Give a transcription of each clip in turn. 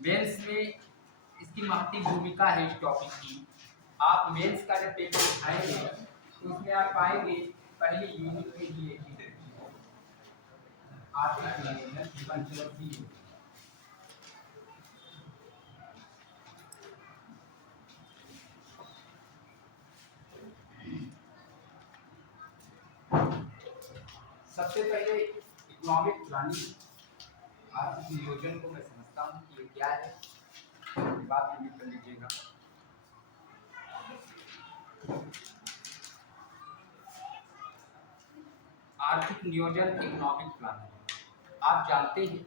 Mains में इसकी महत्वपूर्ण भूमिका है इस टॉपिक की। आप मेंस का जब पेपर उठाएंगे तो उसमें आप पाएंगे पहले यूनिट में ही एक ही आर्थिक नियोजन पंचवर्षीय योजना। सबसे पहले इकोनॉमिक प्लानिंग आर्थिक नियोजन को मैं समझता हूँ कि ये क्या है, बात भी कर लीजिएगा। आर्थिक नियोजन इकोनॉमिक प्लानिंग, आप जानते हैं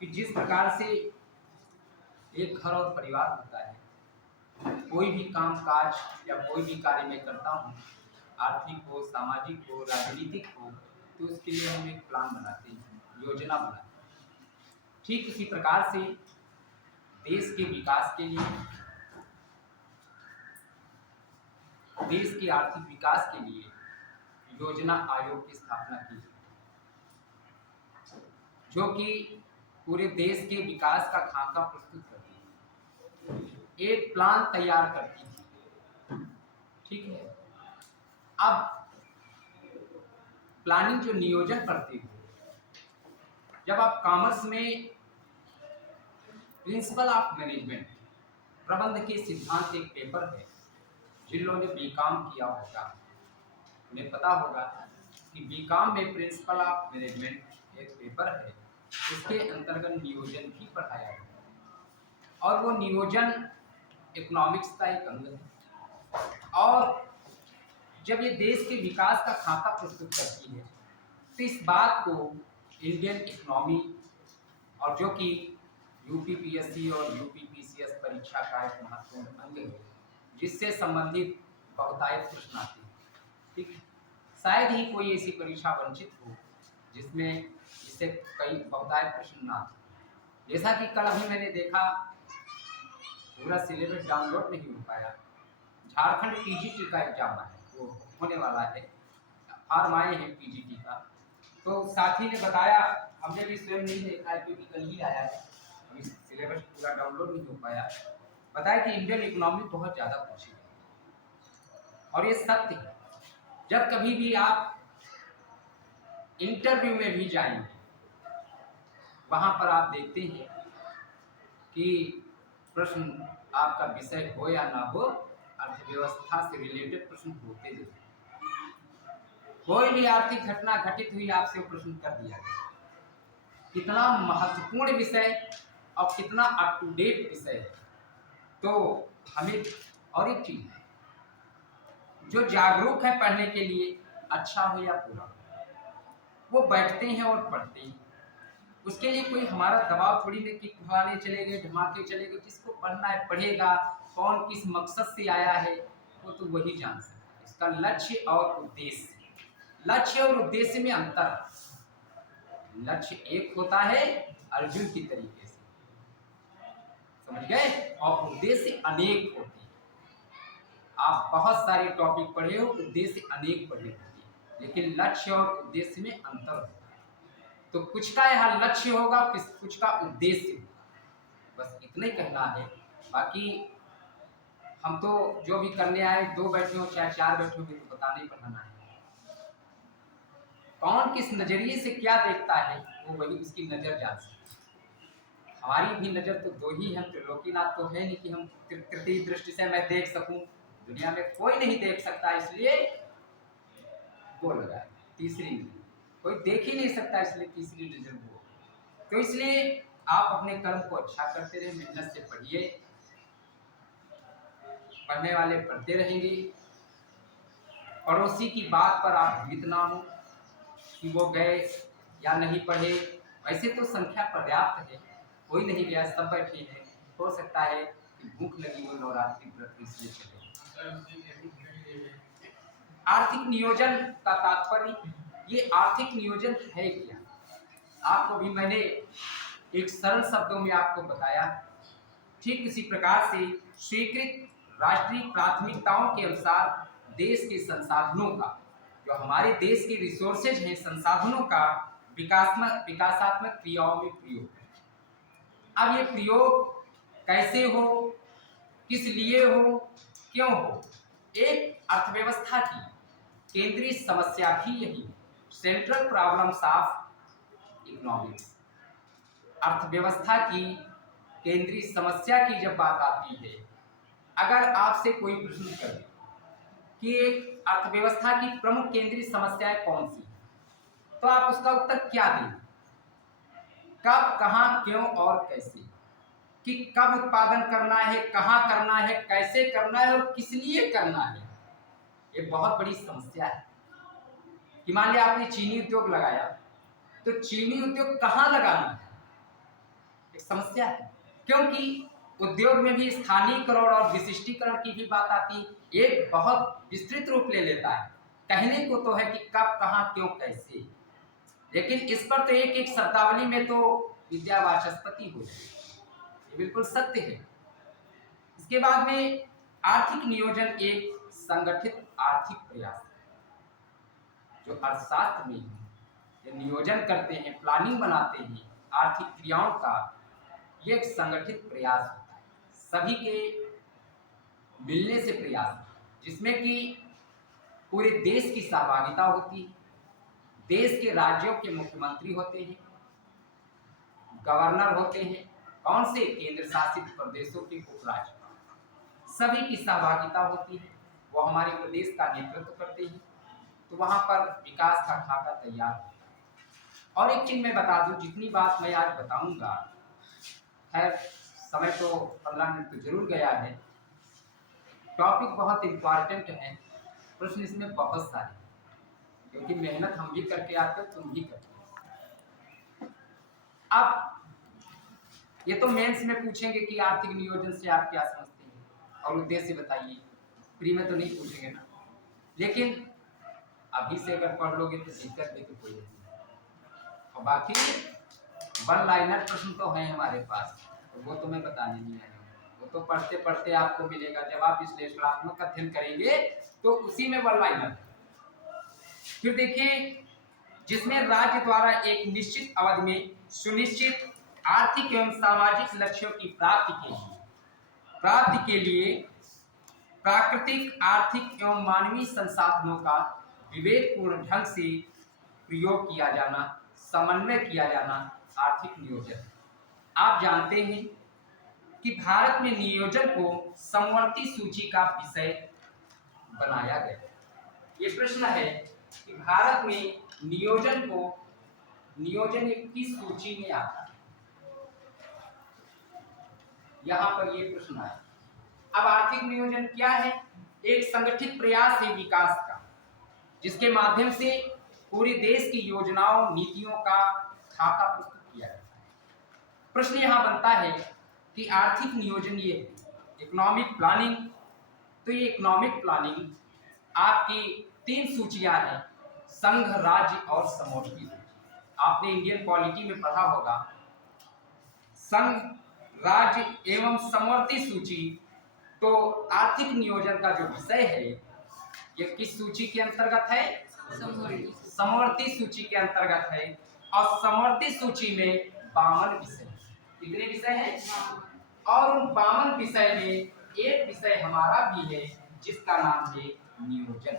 कि जिस प्रकार से एक घर और परिवार होता है, कोई भी काम काज या कोई भी कार्य मैं करता हूँ, आर्थिक हो, सामाजिक हो, राजनीतिक हो, तो उसके लिए हम एक प्लान बनाते हैं, योजना बनाते हैं। ठीक इसी प्रकार से देश के विकास के लिए, देश के आर्थिक विकास के लिए योजना आयोग की स्थापना की, जो कि पूरे देश के विकास का खाका प्रस्तुत करती है, एक प्लान तैयार करती थी। ठीक है, अब प्लानिंग जो नियोजन करते हो, जब आप कॉमर्स में प्रिंसिपल ऑफ मैनेजमेंट प्रबंध के सिद्धांत एक पेपर है, जिन लोगों ने बीकॉम किया होगा उन्हें पता होगा कि बीकॉम में प्रिंसिपल ऑफ मैनेजमेंट एक पेपर है, इसके अंतर्गत नियोजन भी पढ़ाया है और वो नियोजन इकोनॉमिक्स का एक अंग है। और जब ये देश के विकास का खाका प्रस्तुत करती है तो इस बात को इंडियन इकोनॉमी और जो कि यूपीपीएससी और यूपीपीसीएस परीक्षा का एक महत्वपूर्ण अंग है, जिससे संबंधित बहुतायत प्रश्न आते हैं। ठीक है, शायद ही कोई ऐसी परीक्षा वंचित हो जिसमें इससे कई बहुतायत प्रश्न ना आते। जैसा कि कल अभी मैंने देखा, पूरा सिलेबस डाउनलोड नहीं हो पाया, झारखंड पीजीटी का एग्जाम है, वो होने वाला है, फॉर्म आए हैं पीजीटी का। तो साथी ने बताया, हमने भी स्वयं नहीं देखा है क्योंकि कल ही आया है, अभी सिलेबस पूरा डाउनलोड नहीं हो पाया। बताया कि इंडियन इकोनॉमी बहुत ज़्यादा पूछी गई और ये सत्य है। जब कभी भी आप इंटरव्यू में भी जाएंगे, वहाँ पर आप देखते हैं कि प्रश्न आपका विषय हो या ना हो, अर्थव्यवस्था से रिलेटेड प्रश्न होते जरूर। कोई भी आर्थिक घटना घटित हुई, आपसे प्रश्न कर दिया गया। कितना महत्वपूर्ण विषय और कितना अप टू डेट विषय है। तो हमें और एक चीज है, जो जागरूक है पढ़ने के लिए, अच्छा हो या बुरा, वो बैठते हैं और पढ़ते हैं। उसके लिए कोई हमारा दबाव थोड़ी नहीं कि फलाने चले गए, धमाके चले गए। जिसको पढ़ना है पढ़ेगा, कौन किस मकसद से आया है वो तो वही जान सकता है। इसका लक्ष्य और उद्देश्य, लक्ष्य और उद्देश्य में अंतर है। लक्ष्य एक होता है अर्जुन की तरीके से, समझ गए, और उद्देश्य अनेक होते हैं। आप बहुत सारे टॉपिक पढ़े हो, उद्देश्य अनेक पढ़े होते हैं, लेकिन लक्ष्य और उद्देश्य में अंतर होता है। तो कुछ का यहाँ लक्ष्य होगा, कुछ का उद्देश्य होगा। बस इतना ही कहना है। बाकी हम तो जो भी करने आए, 2 बैठे हो चाहे 4 बैठे हो, तो बताना ही पढ़ाना है। कौन किस नजरिए से क्या देखता है वो वही उसकी नजर जान सकती है। हमारी भी नजर तो 2 ही है, त्रिलोकीनाथ तो है नहीं कि हम तृतीय दृष्टि से मैं देख सकूं। दुनिया में कोई नहीं देख सकता, इसलिए वो लगाया। तीसरी नजर कोई देख ही नहीं सकता, इसलिए तीसरी नजर वो। तो इसलिए आप अपने कर्म को अच्छा करते रहे, मेहनत से पढ़िए, पढ़ने वाले पढ़ते रहेंगे। पड़ोसी की बात पर आप भ्रमित ना हो कि वो गए या नहीं पढ़े। वैसे तो संख्या पर्याप्त है, कोई नहीं गया, सब बैठे हैं। हो सकता है कि भूख लगी हो, नवरात्रि व्रत इसलिए चले। आर्थिक नियोजन का तात्पर्य, ये आर्थिक नियोजन है क्या, आपको भी मैंने एक सरल शब्दों में आपको बताया। ठीक इसी प्रकार से स्वीकृत राष्ट्रीय प्राथमिकताओं के अनुसार देश के संसाधनों का, जो हमारे देश के रिसोर्सेज हैं, संसाधनों का विकासात्मक क्रियाओं में प्रयोग। अब ये प्रयोग कैसे हो, किस लिए हो, क्यों हो, एक अर्थव्यवस्था की केंद्रीय समस्या भी यही, सेंट्रल प्रॉब्लम्स ऑफ इकोनॉमिक्स। अर्थव्यवस्था की केंद्रीय समस्या की जब बात आती है, अगर आपसे कोई प्रश्न करे कि एक अर्थव्यवस्था की प्रमुख केंद्रीय समस्याएं कौन सी, तो आप उसका उत्तर क्या दें? कब, कहां, क्यों और कैसे। कि कब उत्पादन करना है, कहां करना है, कैसे करना है और किस लिए करना है, ये बहुत बड़ी समस्या है। कि मान लिया आपने चीनी उद्योग लगाया, तो चीनी उद्योग कहां लगाना है, एक समस्या है। क्योंकि उद्योग में भी स्थानीयकरण और विशिष्टीकरण की भी बात आती, एक बहुत विस्तृत रूप ले लेता है। कहने को तो है कि कब, कहां, क्यों, कैसे, लेकिन इस पर तो एक एक शब्दावली में तो विद्यावाचस्पति हो जाए, ये बिल्कुल सत्य है। इसके बाद में आर्थिक नियोजन एक संगठित आर्थिक प्रयास है। जो अर्थशास्त्र में जो नियोजन करते हैं, प्लानिंग बनाते हैं आर्थिक क्रियाओं का, ये एक संगठित प्रयास होता है, सभी के मिलने से प्रयास, जिसमें कि पूरे देश की सहभागिता होती है। देश के राज्यों के मुख्यमंत्री होते हैं, गवर्नर होते हैं, कौन से, केंद्र शासित प्रदेशों के उपराज्यपाल, सभी की सहभागिता होती है। वो हमारे प्रदेश का नेतृत्व करते हैं, तो वहां पर विकास का खाका तैयार होता है। और एक चीज मैं बता दूं, जितनी बात मैं आज बताऊंगा, खैर समय तो 15 मिनट तो जरूर गया है, टॉपिक बहुत इंपॉर्टेंट है, प्रश्न इसमें बहुत सारे, क्योंकि मेहनत हम भी करके आते हो, तुम भी करते हो। अब ये तो मेंस में पूछेंगे कि आर्थिक नियोजन से आप क्या समझते हैं और उद्देश्य बताइए, प्री में तो नहीं पूछेंगे ना, लेकिन अभी से अगर पढ़ लोगे तो दिक्कत भी तो कोई नहीं। और बाकी वन लाइनर प्रश्न तो हैं हमारे पास, तो वो तो मैं बताने नहीं आया हूँ, वो तो पढ़ते पढ़ते आपको मिलेगा। जब आप विश्लेषणात्मक अध्ययन करेंगे तो उसी में वन लाइनर। फिर देखिए, जिसमें राज्य द्वारा एक निश्चित अवधि में सुनिश्चित आर्थिक एवं सामाजिक लक्ष्यों की प्राप्ति के लिए प्राकृतिक, आर्थिक एवं मानवीय संसाधनों का विवेकपूर्ण ढंग से प्रयोग किया जाना, समन्वय किया जाना आर्थिक नियोजन। आप जानते हैं कि भारत में नियोजन को समवर्ती सूची का विषय बनाया गया। ये प्रश्न है कि भारत में नियोजन एक किस सूची में आता है, यहां पर ये प्रश्न है। अब आर्थिक नियोजन क्या है? एक संगठित प्रयास है विकास का, जिसके माध्यम से पूरे देश की योजनाओं, नीतियों का खाका प्रस्तुत किया जाता है। प्रश्न यहां बनता है कि आर्थिक नियोजन ये इकोनॉमिक प्लानिंग, तो ये इकोनॉमिक प्लानिंग आपकी 3 सूचियां हैं, संघ, राज्य और समवर्ती सूची। आपने इंडियन पॉलिटी में पढ़ा होगा, संघ, राज्य एवं समवर्ती सूची। तो आर्थिक नियोजन का जो विषय है, ये किस सूची के अंतर्गत है? समवर्ती सूची के अंतर्गत है। और समवर्ती सूची में 52 विषय, कितने विषय हैं? और उन 52 विषय में एक विषय हमारा भी है, जिसका नाम है नियोजन।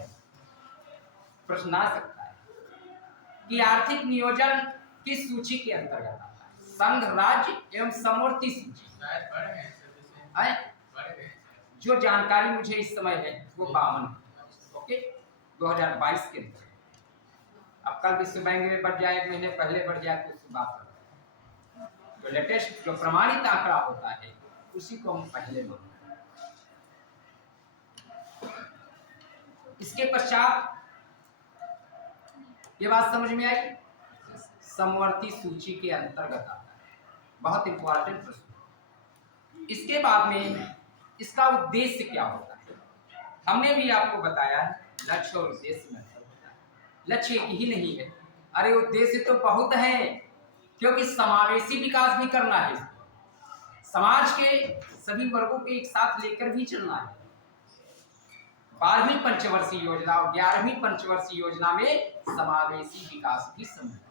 प्रश्न आ सकता है कि आर्थिक नियोजन किस सूची के अंतर्गत आता है? संघ, राज्य एवं समवर्ती सूची। जो जानकारी मुझे इस समय है वो 52, ओके, 2022 के अंदर। अब कल विश्व बैंक में बढ़ जाए, 1 महीने पहले बढ़ जाए, तो उसकी बात करते हैं। जो लेटेस्ट, जो प्रमाणित आंकड़ा होता है, उसी को हम पहले मानते हैं। इसके पश्चात ये बात समझ में आई, समवर्ती सूची के अंतर्गत आता है, बहुत इंपॉर्टेंट प्रश्न। इसके बाद में इसका उद्देश्य क्या होता है? हमने भी आपको बताया है, लक्ष्य और उद्देश्य में अंतर होता है। लक्ष्य एक ही नहीं है, अरे उद्देश्य तो बहुत है, क्योंकि समावेशी विकास भी करना है, समाज के सभी वर्गों को एक साथ लेकर भी चलना है। 12वीं पंचवर्षीय योजना और 11वीं पंचवर्षीय योजना में समावेशी विकास भी सम्मिलित है,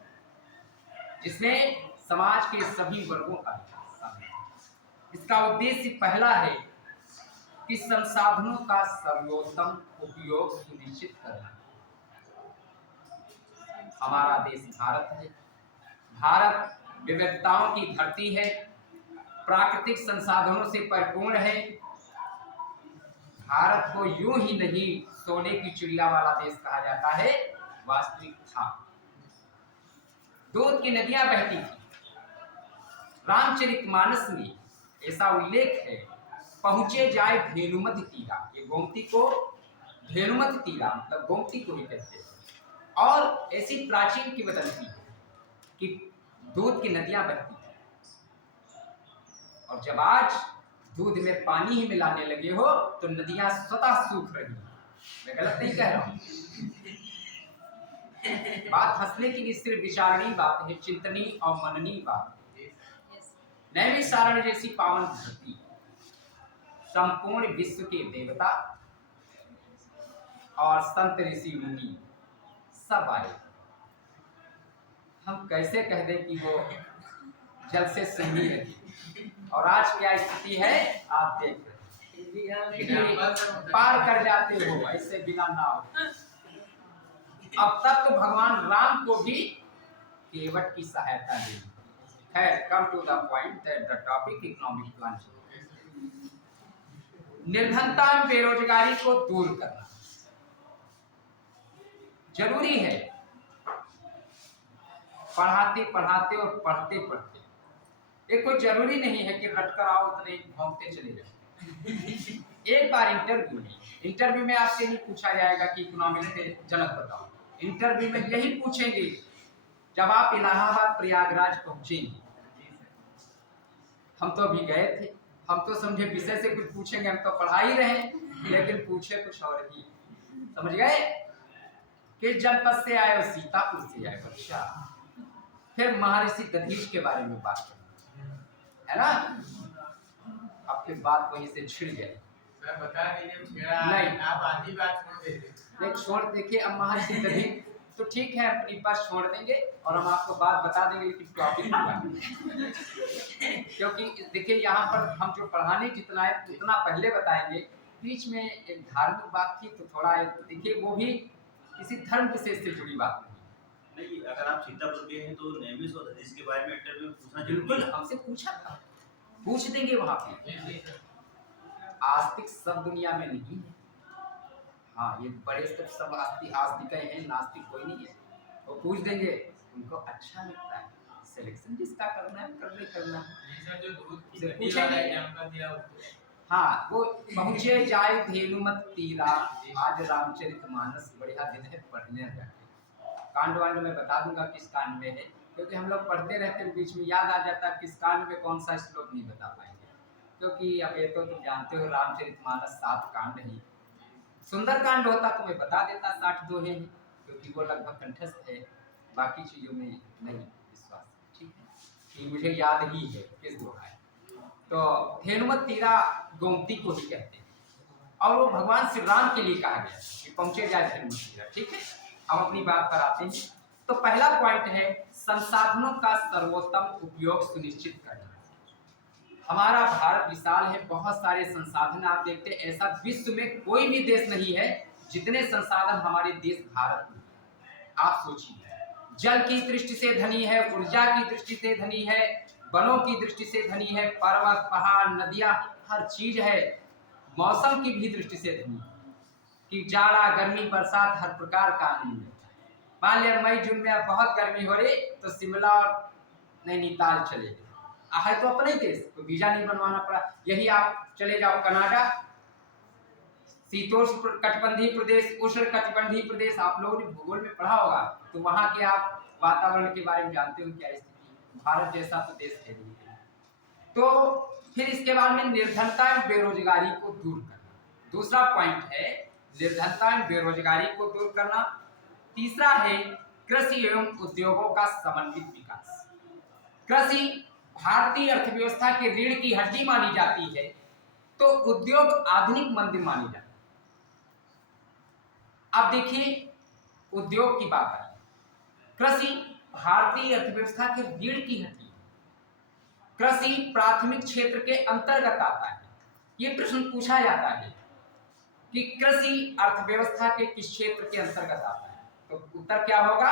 जिसमें समाज के सभी वर्गों का विकास शामिल है। इसका उद्देश्य पहला है कि संसाधनों का सर्वोत्तम उपयोग सुनिश्चित करना। हमारा देश भारत है। भारत विविधताओं की धरती है, प्राकृतिक संसाधनों से परिपूर्ण है। भारत को यूं ही नहीं सोने की चिड़िया वाला देश कहा जाता है, वास्तविक था। दूध की नदियां बहती थी। रामचरितमानस में ऐसा उल्लेख है, पहुंचे जाए धेनुमति तीरा। ये गोमती को धेनुमति तीरा मतलब गोमती को ही कहते हैं। और ऐसी प्राचीन किंवदंती कि दूध की नदियां बहती थी, और जब आज दूध में पानी ही मिलाने लगे हो तो नदियां स्वतः सूख रही हैं। मैं गलत नहीं कह रहा हूं। बात हंसने की सिर्फ विचारणीय बात है, चिंतनीय और मननीय बात। नैमिषारण्य जैसी पावन धरती, संपूर्ण विश्व के देवता और संत ऋषि मुनि सब आए। हम कैसे कह दें कि वो जल से सुनी रही। और आज क्या स्थिति है आप देख रहे हैं, पार कर जाते हो ऐसे बिना नाव। अब तक तो भगवान राम को भी केवट की सहायता दी है। Come to the point that the topic economic plan. निर्धनता और बेरोजगारी को दूर करना जरूरी है। पढ़ाते पढ़ाते और पढ़ते पढ़ते ये कोई जरूरी नहीं है कि रटकर आओ उतने भौंकते चले जाओ। एक बार इंटरव्यू में आपसे नहीं पूछा जाएगा कि इकोनॉमिक्स के जनक बताओ। इंटरव्यू में यही पूछेंगे जब आप इलाहाबाद प्रयागराज पहुंचेंगे। हम तो अभी गए थे, हम तो समझे विषय से कुछ पूछेंगे, हम तो पढ़ा ही रहे, लेकिन पूछे कुछ और ही। समझ गए? किस जनपद से आए हो? सीतापुर से आए। अच्छा, फिर महर्षि दधीच के बारे में बात करें, है ना? अब फिर बात वहीं से छिड़ गई। बता दीजिए, नहीं आप आधी बात छोड़ देते। छोड़ देखिए, अब महर्षि दधीच तो ठीक है, अपनी बात छोड़ देंगे और हम आपको बात बता देंगे, लेकिन टॉपिक क्योंकि देखिए यहाँ पर हम जो पढ़ाने जितना है उतना पहले बताएंगे। बीच में एक धार्मिक बात थी तो थोड़ा देखिए, वो भी किसी धर्म विशेष से जुड़ी बात नहीं। अगर आप सीतापुर के हैं तो नैमिष और दधीच के बारे में इंटरव्यू में पूछना बिल्कुल हमसे पूछा था, पूछ देंगे वहां पे। आस्तिक सब दुनिया में नहीं है। हाँ, ये बड़े सब आस्तिक हैं, नास्तिक कोई नहीं है। वो पूछ देंगे, उनको अच्छा लगता है। सिलेक्शन जिसका करना है करना है। हाँ, वो पहुंचे जाए धेनुमत तीरा। आज रामचरितमानस बढ़िया दिन है पढ़ने जाके। कांड वांड में बता दूंगा किस कांड में है, क्योंकि हम लोग पढ़ते रहते हैं, बीच में याद आ जाता है किस कांड में कौन सा श्लोक नहीं बता पाएंगे। क्योंकि अब ये तो तुम जानते हो रामचरितमानस 7 कांड है। सुंदर कांड होता तो मैं बता देता 60 दोहे हैं, क्योंकि वो लगभग कंठस्थ है। बाकी चीजों में नहीं विश्वास, ठीक है, कि मुझे याद ही है किस दोहा है। तो धेनुमत तीरा गोमती को ही कहते हैं, और वो भगवान श्री राम के लिए कहा गया कि पहुंचे जाए धेनुमत तीरा। ठीक है, हम अपनी बात पर आते हैं। तो पहला पॉइंट है संसाधनों का सर्वोत्तम उपयोग सुनिश्चित करना। हमारा भारत विशाल है, बहुत सारे संसाधन आप देखते हैं, ऐसा विश्व में कोई भी देश नहीं है जितने संसाधन हमारे देश भारत में। आप सोचिए, जल की दृष्टि से धनी है, ऊर्जा की दृष्टि से धनी है, वनों की दृष्टि से धनी है, पर्वत पहाड़ नदियां हर चीज है। मौसम की भी दृष्टि से धनी है कि जाड़ा गर्मी बरसात हर प्रकार का आनंद है। मान लिया मई जून में बहुत गर्मी हो रही तो शिमला और नैनीताल चले गए, है तो अपने देश, तो वीजा नहीं बनवाना पड़ा। यही आप चले जाओ कनाडा, शीतोष्ण कटिबंधीय प्रदेश, उष्ण कटिबंधीय प्रदेश, आप लोगों ने भूगोल में पढ़ा होगा, तो वहां के आप वातावरण के बारे में जानते हो क्या स्थिति। भारत जैसा तो देश है नहीं। तो फिर इसके बाद में निर्धनता एवं बेरोजगारी को दूर करना, दूसरा पॉइंट है निर्धनता एवं बेरोजगारी को दूर करना। तीसरा है कृषि एवं उद्योगों का समन्वित विकास। कृषि भारतीय अर्थव्यवस्था के रीढ़ की हड्डी मानी जाती है, तो उद्योग आधुनिक मंदिर माने जाते हैं। अब देखिए उद्योग की बात आई, कृषि भारतीय अर्थव्यवस्था के रीढ़ की हड्डी, कृषि प्राथमिक क्षेत्र के अंतर्गत आता है? ये प्रश्न पूछा जाता है कि कृषि अर्थव्यवस्था के किस क्षेत्र के अंतर्गत आता है? तो उत्तर क्या होगा?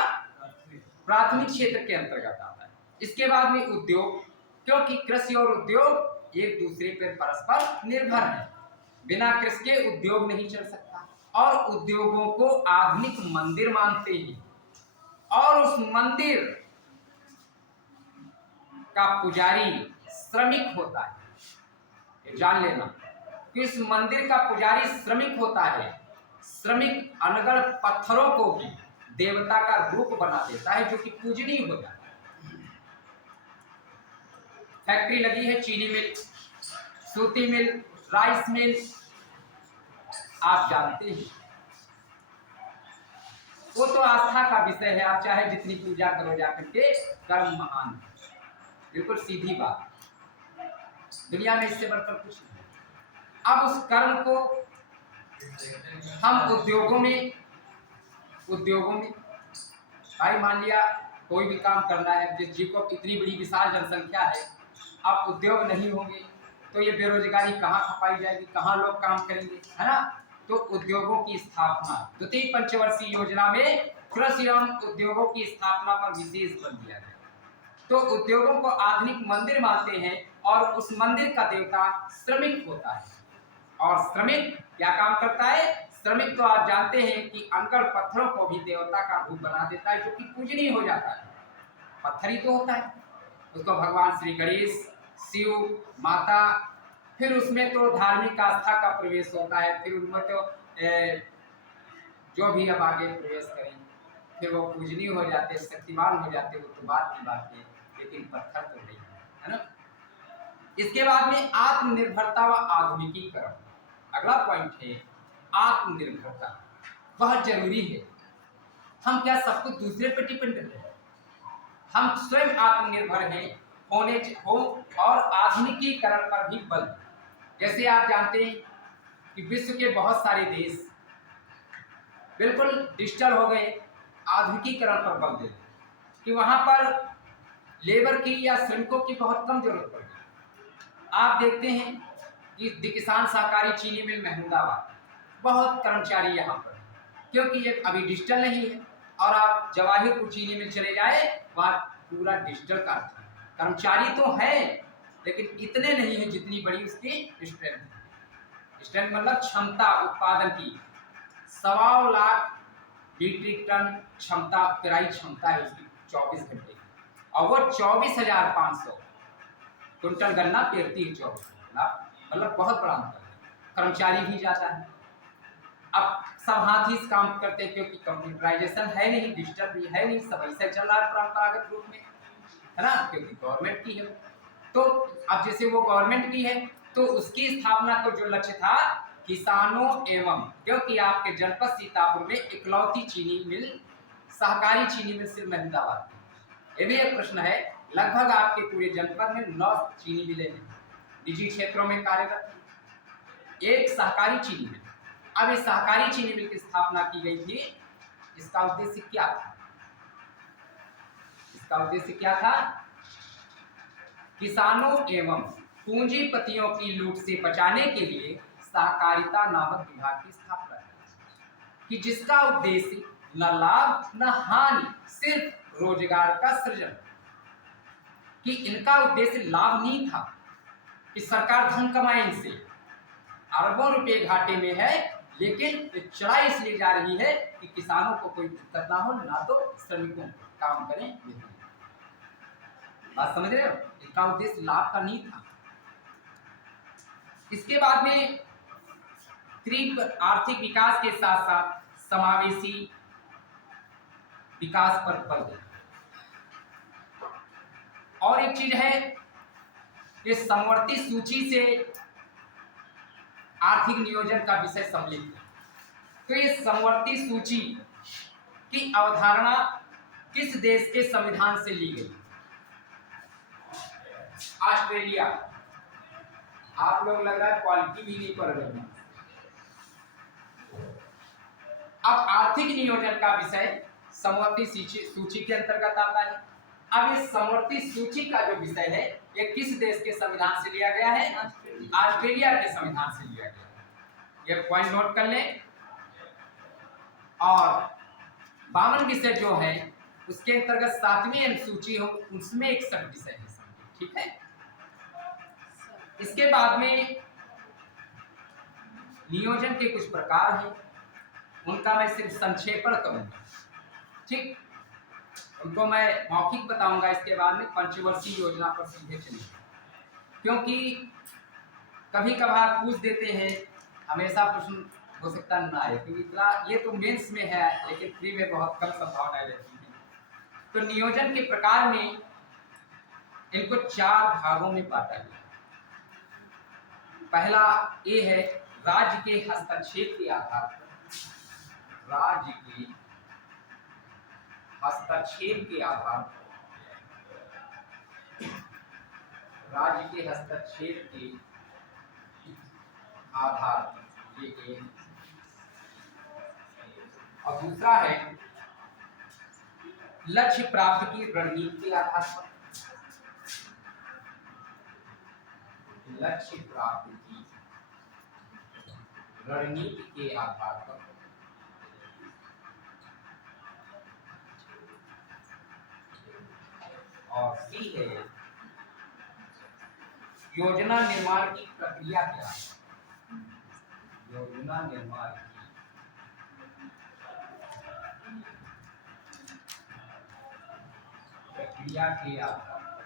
प्राथमिक क्षेत्र के अंतर्गत आता है। इसके बाद में उद्योग, क्योंकि कृषि और उद्योग एक दूसरे पर परस्पर निर्भर है। बिना कृषि के उद्योग नहीं चल सकता, और उद्योगों को आधुनिक मंदिर मानते हैं, और उस मंदिर का पुजारी श्रमिक होता है। ये जान लेना कि इस मंदिर का पुजारी श्रमिक होता है। श्रमिक अनगढ़ पत्थरों को भी देवता का रूप बना देता है, जो कि पूजनीय होता है। फैक्ट्री लगी है, चीनी मिल, सूती मिल, राइस मिल, आप जानते हैं, वो तो आस्था का विषय है। आप चाहे जितनी पूजा करो जाकर के, कर्म महान है। बिल्कुल सीधी बात, दुनिया में इससे बढ़कर कुछ नहीं। अब उस कर्म को हम उद्योगों में भाई मान लिया कोई भी काम करना है, जिस जी को इतनी बड़ी विशाल जनसंख्या है, अब उद्योग नहीं होंगे तो ये बेरोजगारी कहाँ खपाई जाएगी, कहाँ लोग काम करेंगे, है ना? तो उद्योगों की स्थापना द्वितीय पंचवर्षीय योजना में कृषि एवं उद्योगों की स्थापना पर विशेष बल दिया गया। तो उद्योगों को आधुनिक मंदिर मानते हैं, और उस मंदिर का देवता श्रमिक होता है। और श्रमिक क्या काम करता है? श्रमिक तो आप जानते हैं कि अनगढ़ पत्थरों को भी देवता का रूप बना देता है, जो कि पूजनीय हो जाता है। पत्थर ही तो होता है, उसको भगवान श्री गणेश, शिव, माता, फिर उसमें तो धार्मिक आस्था का प्रवेश होता है, फिर उनमें तो जो भी अब आगे प्रवेश करें, फिर वो पूजनीय हो जाते, शक्तिमान हो जाते, वो तो बात की बात है, लेकिन पत्थर तो नहीं है ना। इसके बाद में आत्मनिर्भरता व आधुनिकीकरण, अगला पॉइंट है आत्मनिर्भरता। बहुत जरूरी है। हम क्या सब कुछ दूसरे पर डिपेंडेंट है? हम स्वयं आत्मनिर्भर हैं, और आधुनिकीकरण पर भी बल। जैसे आप जानते हैं कि विश्व के बहुत सारे देश बिल्कुल डिजिटल हो गए, आधुनिकीकरण पर बल दे कि वहां पर लेबर की या श्रमिकों की बहुत कम जरूरत पड़ती है। आप देखते हैं कि किसान सहकारी चीनी मिल महमूदाबाद, बहुत कर्मचारी यहाँ पर, क्योंकि ये अभी डिजिटल नहीं है। और आप जवाहिरपुर चीनी मिल चले जाए, वहाँ पूरा डिजिटल का कर्मचारी तो है, लेकिन इतने नहीं है जितनी बड़ी उसकी स्ट्रेंथ मतलब क्षमता उत्पादन की। 1.25 लाख मीट्रिक टन क्षमता, पेराई क्षमता है उसकी 24 घंटे, और वो 24,500 कुंटल गन्ना पेरती है 24 लाख, मतलब बहुत बड़ा अंतर है। कर्मचारी भी जाता है। अब सब हाथ ही से काम करते हैं, क्योंकि कंप्यूटराइजेशन है नहीं, डिजिटल भी है नहीं, सब ऐसे चल रहा है परंपरागत रूप में, है ना, क्योंकि गवर्नमेंट की है। तो अब जैसे वो गवर्नमेंट की है, तो उसकी स्थापना को जो लक्ष्य था किसानों एवं, क्योंकि आपके जनपद सीतापुर में इकलौती चीनी मिल, सहकारी चीनी मिल सिर्फ महमूदाबाद, ये भी एक प्रश्न है। लगभग आपके पूरे जनपद में 9 चीनी मिलें हैं, निजी क्षेत्रों में कार्यरत, एक सहकारी चीनी मिल। अब इस सहकारी चीनी मिल की स्थापना की गई थी। इसका उद्देश्य क्या था? इसका उद्देश्य क्या था? किसानों एवं पूंजीपतियों की लूट से बचाने के लिए सहकारिता नामक विभाग की स्थापना की, कि जिसका उद्देश्य न लाभ न हानि, सिर्फ रोजगार का सृजन। कि इनका उद्देश्य लाभ नहीं था कि सरकार धन कमाए इनसे, अरबों रुपए घाटे में है, लेकिन चढ़ाई इसलिए जा रही है कि किसानों को कोई दिक्कत ना हो, ना तो श्रमिकों काम करें। बात समझ रहे हो? इसका उद्देश्य लाभ का नहीं था। इसके बाद में तीव्र आर्थिक विकास के साथ साथ समावेशी विकास पर बल दिया। और एक चीज है, ये समवर्ती सूची से आर्थिक नियोजन का विषय सम्मिलित है। तो ये समवर्ती सूची की अवधारणा किस देश के संविधान से ली गई? ऑस्ट्रेलिया। आप लोग लग रहा है क्वालिटी भी नहीं पढ़ रहे हैं। अब आर्थिक नियोजन का विषय समवर्ती सूची के अंतर्गत आता है। अब इस समवर्ती सूची का जो विषय है ये किस देश के संविधान से लिया गया है? ऑस्ट्रेलिया के संविधान से लिया गया है। ये पॉइंट नोट कर लें। और 52 विषय जो है उसके अंतर्गत 7वीं अनुसूची हो उसमें 61 विषय है, ठीक है। इसके बाद में नियोजन के कुछ प्रकार हैं, उनका मैं सिर्फ संक्षेपण करूंगा, ठीक। उनको मैं मौखिक बताऊंगा, इसके बाद में पंचवर्षीय योजना पर सीधे चलेंगे, क्योंकि कभी कभार पूछ देते हैं, हमेशा प्रश्न हो सकता ना आए, क्योंकि इतना ये तो मेंस में है, लेकिन प्री में बहुत कम संभावनाएं रहती हैं। तो नियोजन के प्रकार में इनको 4 भागों में बांटा गया। पहला ये है राज्य के हस्तक्षेप के आधार पर, राज्य के हस्तक्षेप के आधार पर, राज्य के हस्तक्षेप के आधार पर ये एक। और दूसरा है लक्ष्य प्राप्ति की रणनीति के आधार पर, लक्ष्य प्राप्ति की रणनीति के आधार पर। और सी है योजना निर्माण की प्रक्रिया के आधार पर, योजना निर्माण की प्रक्रिया के आधार पर।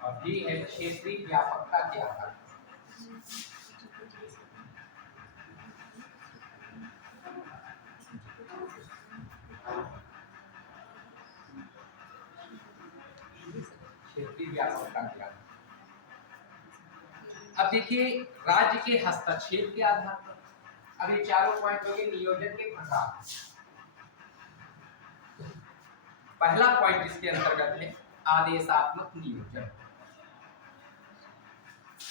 और डी है क्षेत्रीय व्यापकता के आधार पर। क्षेत्रीय व्यापकता के आधार। अब देखिए राज्य के हस्तक्षेप के आधार पर, अब ये चारों पॉइंट हो गए नियोजन के प्रकार। पहला पॉइंट इसके अंतर्गत है आदेशात्मक नियोजन।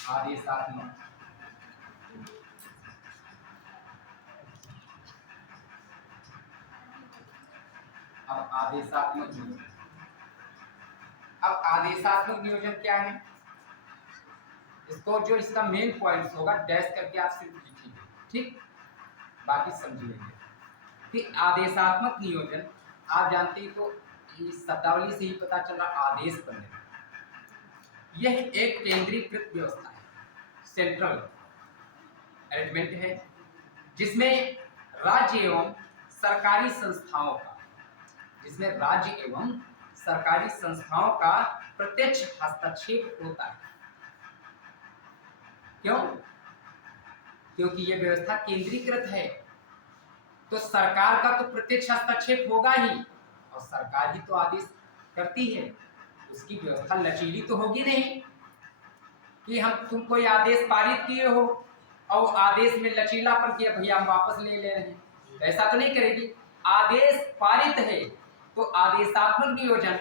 आदेशात्मक अब आदेशात्मक नियोजन। अब आदेशात्मक नियोजन क्या है, इसको जो इसका मेन पॉइंट्स होगा डैश करके आप सिर्फ लिखिए, ठीक, बाकी समझिएगा कि आदेशात्मक नियोजन आप जानते हैं, तो इस शब्दावली से ही पता चल रहा आदेश करने। यह एक केंद्रीकृत व्यवस्था है, सेंट्रल अरेंजमेंट है, जिसमें राज्य एवं सरकारी संस्थाओं का, जिसमें राज्य एवं सरकारी संस्थाओं का प्रत्यक्ष हस्तक्षेप होता है। क्यों? क्योंकि यह व्यवस्था केंद्रीकृत है, तो सरकार का तो प्रत्यक्ष हस्तक्षेप होगा ही, और सरकार ही तो आदेश करती है, उसकी व्यवस्था लचीली तो होगी नहीं कि तुम कोई आदेश पारित किए हो और आदेश में लचीलापन किया, भैया हम वापस ले रहे हैं, ऐसा तो नहीं करेगी। आदेश पारित है तो आदेशात्मक नियोजन,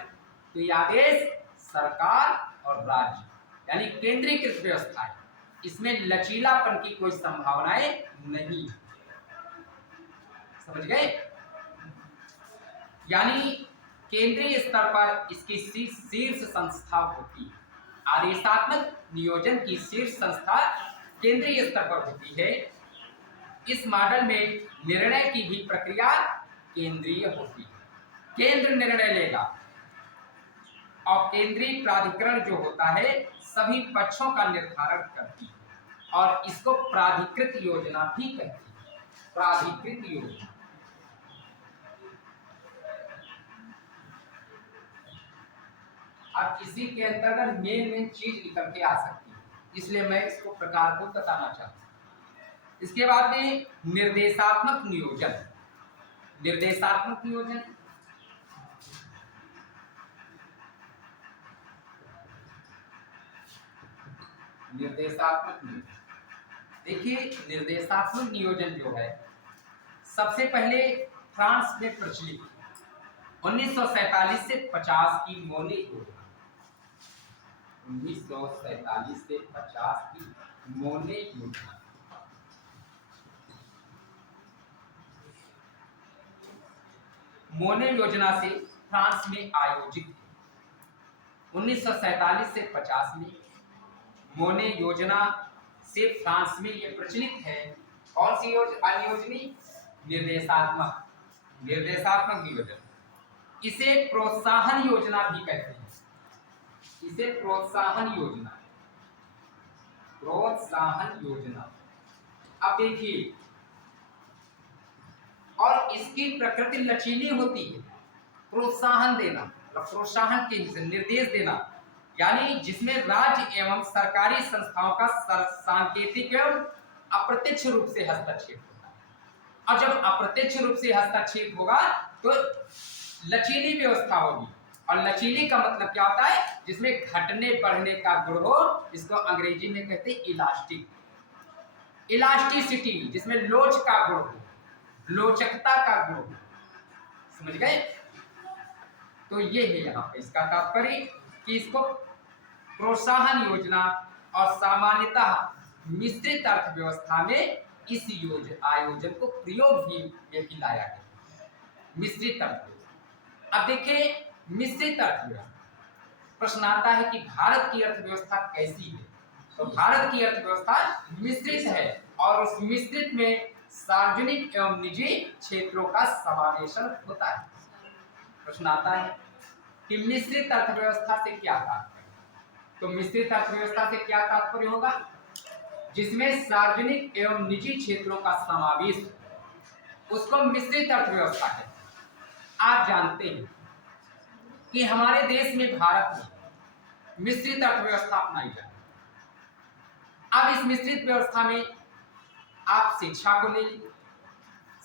तो ये आदेश सरकार और राज्य यानी केंद्रीकृत व्यवस्था है, इसमें लचीलापन की कोई संभावनाएं नहीं। समझ गए? यानी केंद्रीय स्तर पर इसकी शीर्ष संस्था होती है। आदेशात्मक नियोजन की शीर्ष संस्था केंद्रीय स्तर पर होती है। इस मॉडल में निर्णय की भी प्रक्रिया केंद्रीय होती है, केंद्र निर्णय लेगा, और केंद्रीय प्राधिकरण जो होता है सभी पक्षों का निर्धारण करती है, और इसको प्राधिकृत योजना भी कहती है, प्राधिकृत योजना। अब इसी के अंतर्गत मेन चीज निकल के आ सकती है, इसलिए मैं इसको प्रकार को बताना चाहता हूं। इसके बाद में निर्देशात्मक नियोजन। निर्देशात्मक नियोजन निर्देशात्मक नियोजन देखिए, निर्देशात्मक नियोजन जो है सबसे पहले फ्रांस में प्रचलित 1947 से 50 की मोने योजना। 1947 से 50 की मोने योजना। मोने योजना से फ्रांस में आयोजित 1947 से 50 में मोने योजना से फ्रांस में ये प्रचलित है। कौन सी योजनी? निर्देशात्मक नियोजन। इसे प्रोत्साहन योजना भी कहते हैं। इसे प्रोत्साहन योजना। अब देखिए, और इसकी प्रकृति लचीली होती है। प्रोत्साहन देना, प्रोत्साहन के निर्देश देना, यानी जिसमें राज्य एवं सरकारी संस्थाओं का सांकेतिक एवं अप्रत्यक्ष रूप से हस्तक्षेप होता है। और जब अप्रत्यक्ष रूप से हस्तक्षेप होगा तो लचीली व्यवस्था होगी। और लचीली का मतलब क्या होता है? जिसमें घटने बढ़ने का गुण हो। इसको अंग्रेजी में कहते हैं इलास्टिक, इलास्टिसिटी, जिसमें लोच का गुण हो, लोचकता का गुण हो। समझ गए? तो ये है यहाँ पे इसका तात्पर्य कि इसको प्रोत्साहन योजना और सामान्यतः मिश्रित अर्थव्यवस्था में इस आयोजन को प्रयोग ही में लाया गया। मिश्रित अर्थव्यवस्था। अब देखिए, मिश्रित अर्थव्यवस्था, प्रश्न आता है कि भारत की अर्थव्यवस्था कैसी है? तो भारत की अर्थव्यवस्था मिश्रित है और उस मिश्रित में सार्वजनिक एवं निजी क्षेत्रों का समावेशन होता है। प्रश्न आता है कि मिश्रित अर्थव्यवस्था से क्या तात्पर्य? तो मिश्रित अर्थव्यवस्था से क्या तात्पर्य होगा? जिसमें सार्वजनिक एवं निजी क्षेत्रों का समावेश, उसको मिश्रित अर्थव्यवस्था है। आप जानते हैं कि हमारे देश में, भारत में मिश्रित अर्थव्यवस्था अपनाई जाती है। अब इस मिश्रित व्यवस्था में आप शिक्षा को ले लीजिए।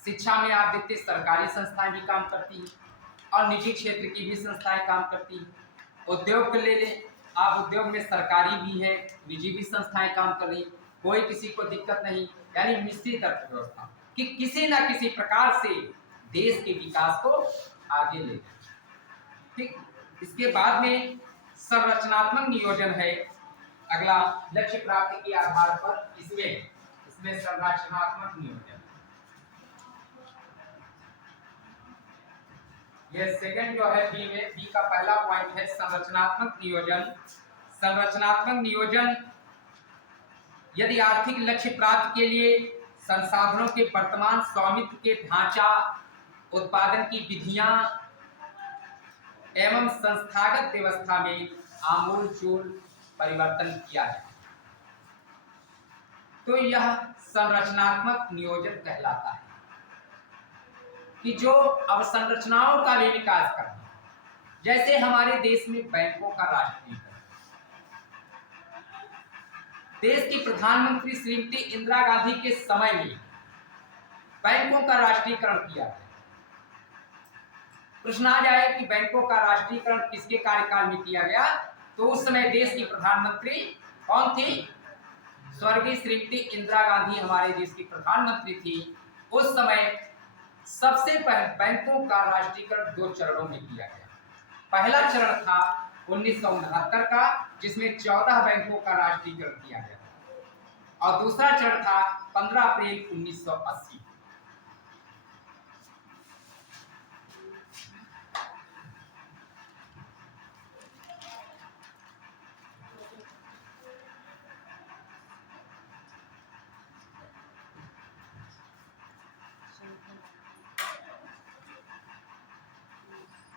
शिक्षा में आप देखते सरकारी संस्थाएं भी काम करती हैं और निजी क्षेत्र की भी संस्थाएं काम करती हैं। उद्योग को ले लें आप, उद्योग में सरकारी भी है, निजी भी संस्थाएं काम कर रही, कोई किसी को दिक्कत नहीं। यानी मिश्रित अर्थव्यवस्था कि किसी न किसी प्रकार से देश के विकास को आगे ले जाए। ठीक, इसके बाद में संरचनात्मक नियोजन है। अगला लक्ष्य प्राप्ति के आधार पर इसमें संरचनात्मक नियोजन, ये सेकंड जो है बी में, बी का पहला पॉइंट है संरचनात्मक नियोजन। संरचनात्मक नियोजन यदि आर्थिक लक्ष्य प्राप्त के लिए संसाधनों के वर्तमान स्वामित्व के ढांचा, उत्पादन की विधियां एवं संस्थागत व्यवस्था में आमूलचूल परिवर्तन किया जाए तो यह संरचनात्मक नियोजन कहलाता है। कि जो अवसंरचनाओं का भी विकास करना, जैसे हमारे देश में बैंकों का राष्ट्रीयकरण, देश की प्रधानमंत्री श्रीमती इंदिरा गांधी के समय में बैंकों का राष्ट्रीयकरण किया गया। प्रश्न आ जाए कि बैंकों का राष्ट्रीयकरण किसके कार्यकाल में किया गया? तो उस समय देश की प्रधानमंत्री कौन थी? स्वर्गीय श्रीमती इंदिरा गांधी हमारे देश की प्रधानमंत्री थी। उस समय सबसे पहले बैंकों का राष्ट्रीयकरण 2 चरणों में किया गया। पहला चरण था 1969 का, जिसमें 14 बैंकों का राष्ट्रीयकरण किया गया, और दूसरा चरण था 15 अप्रैल 1980।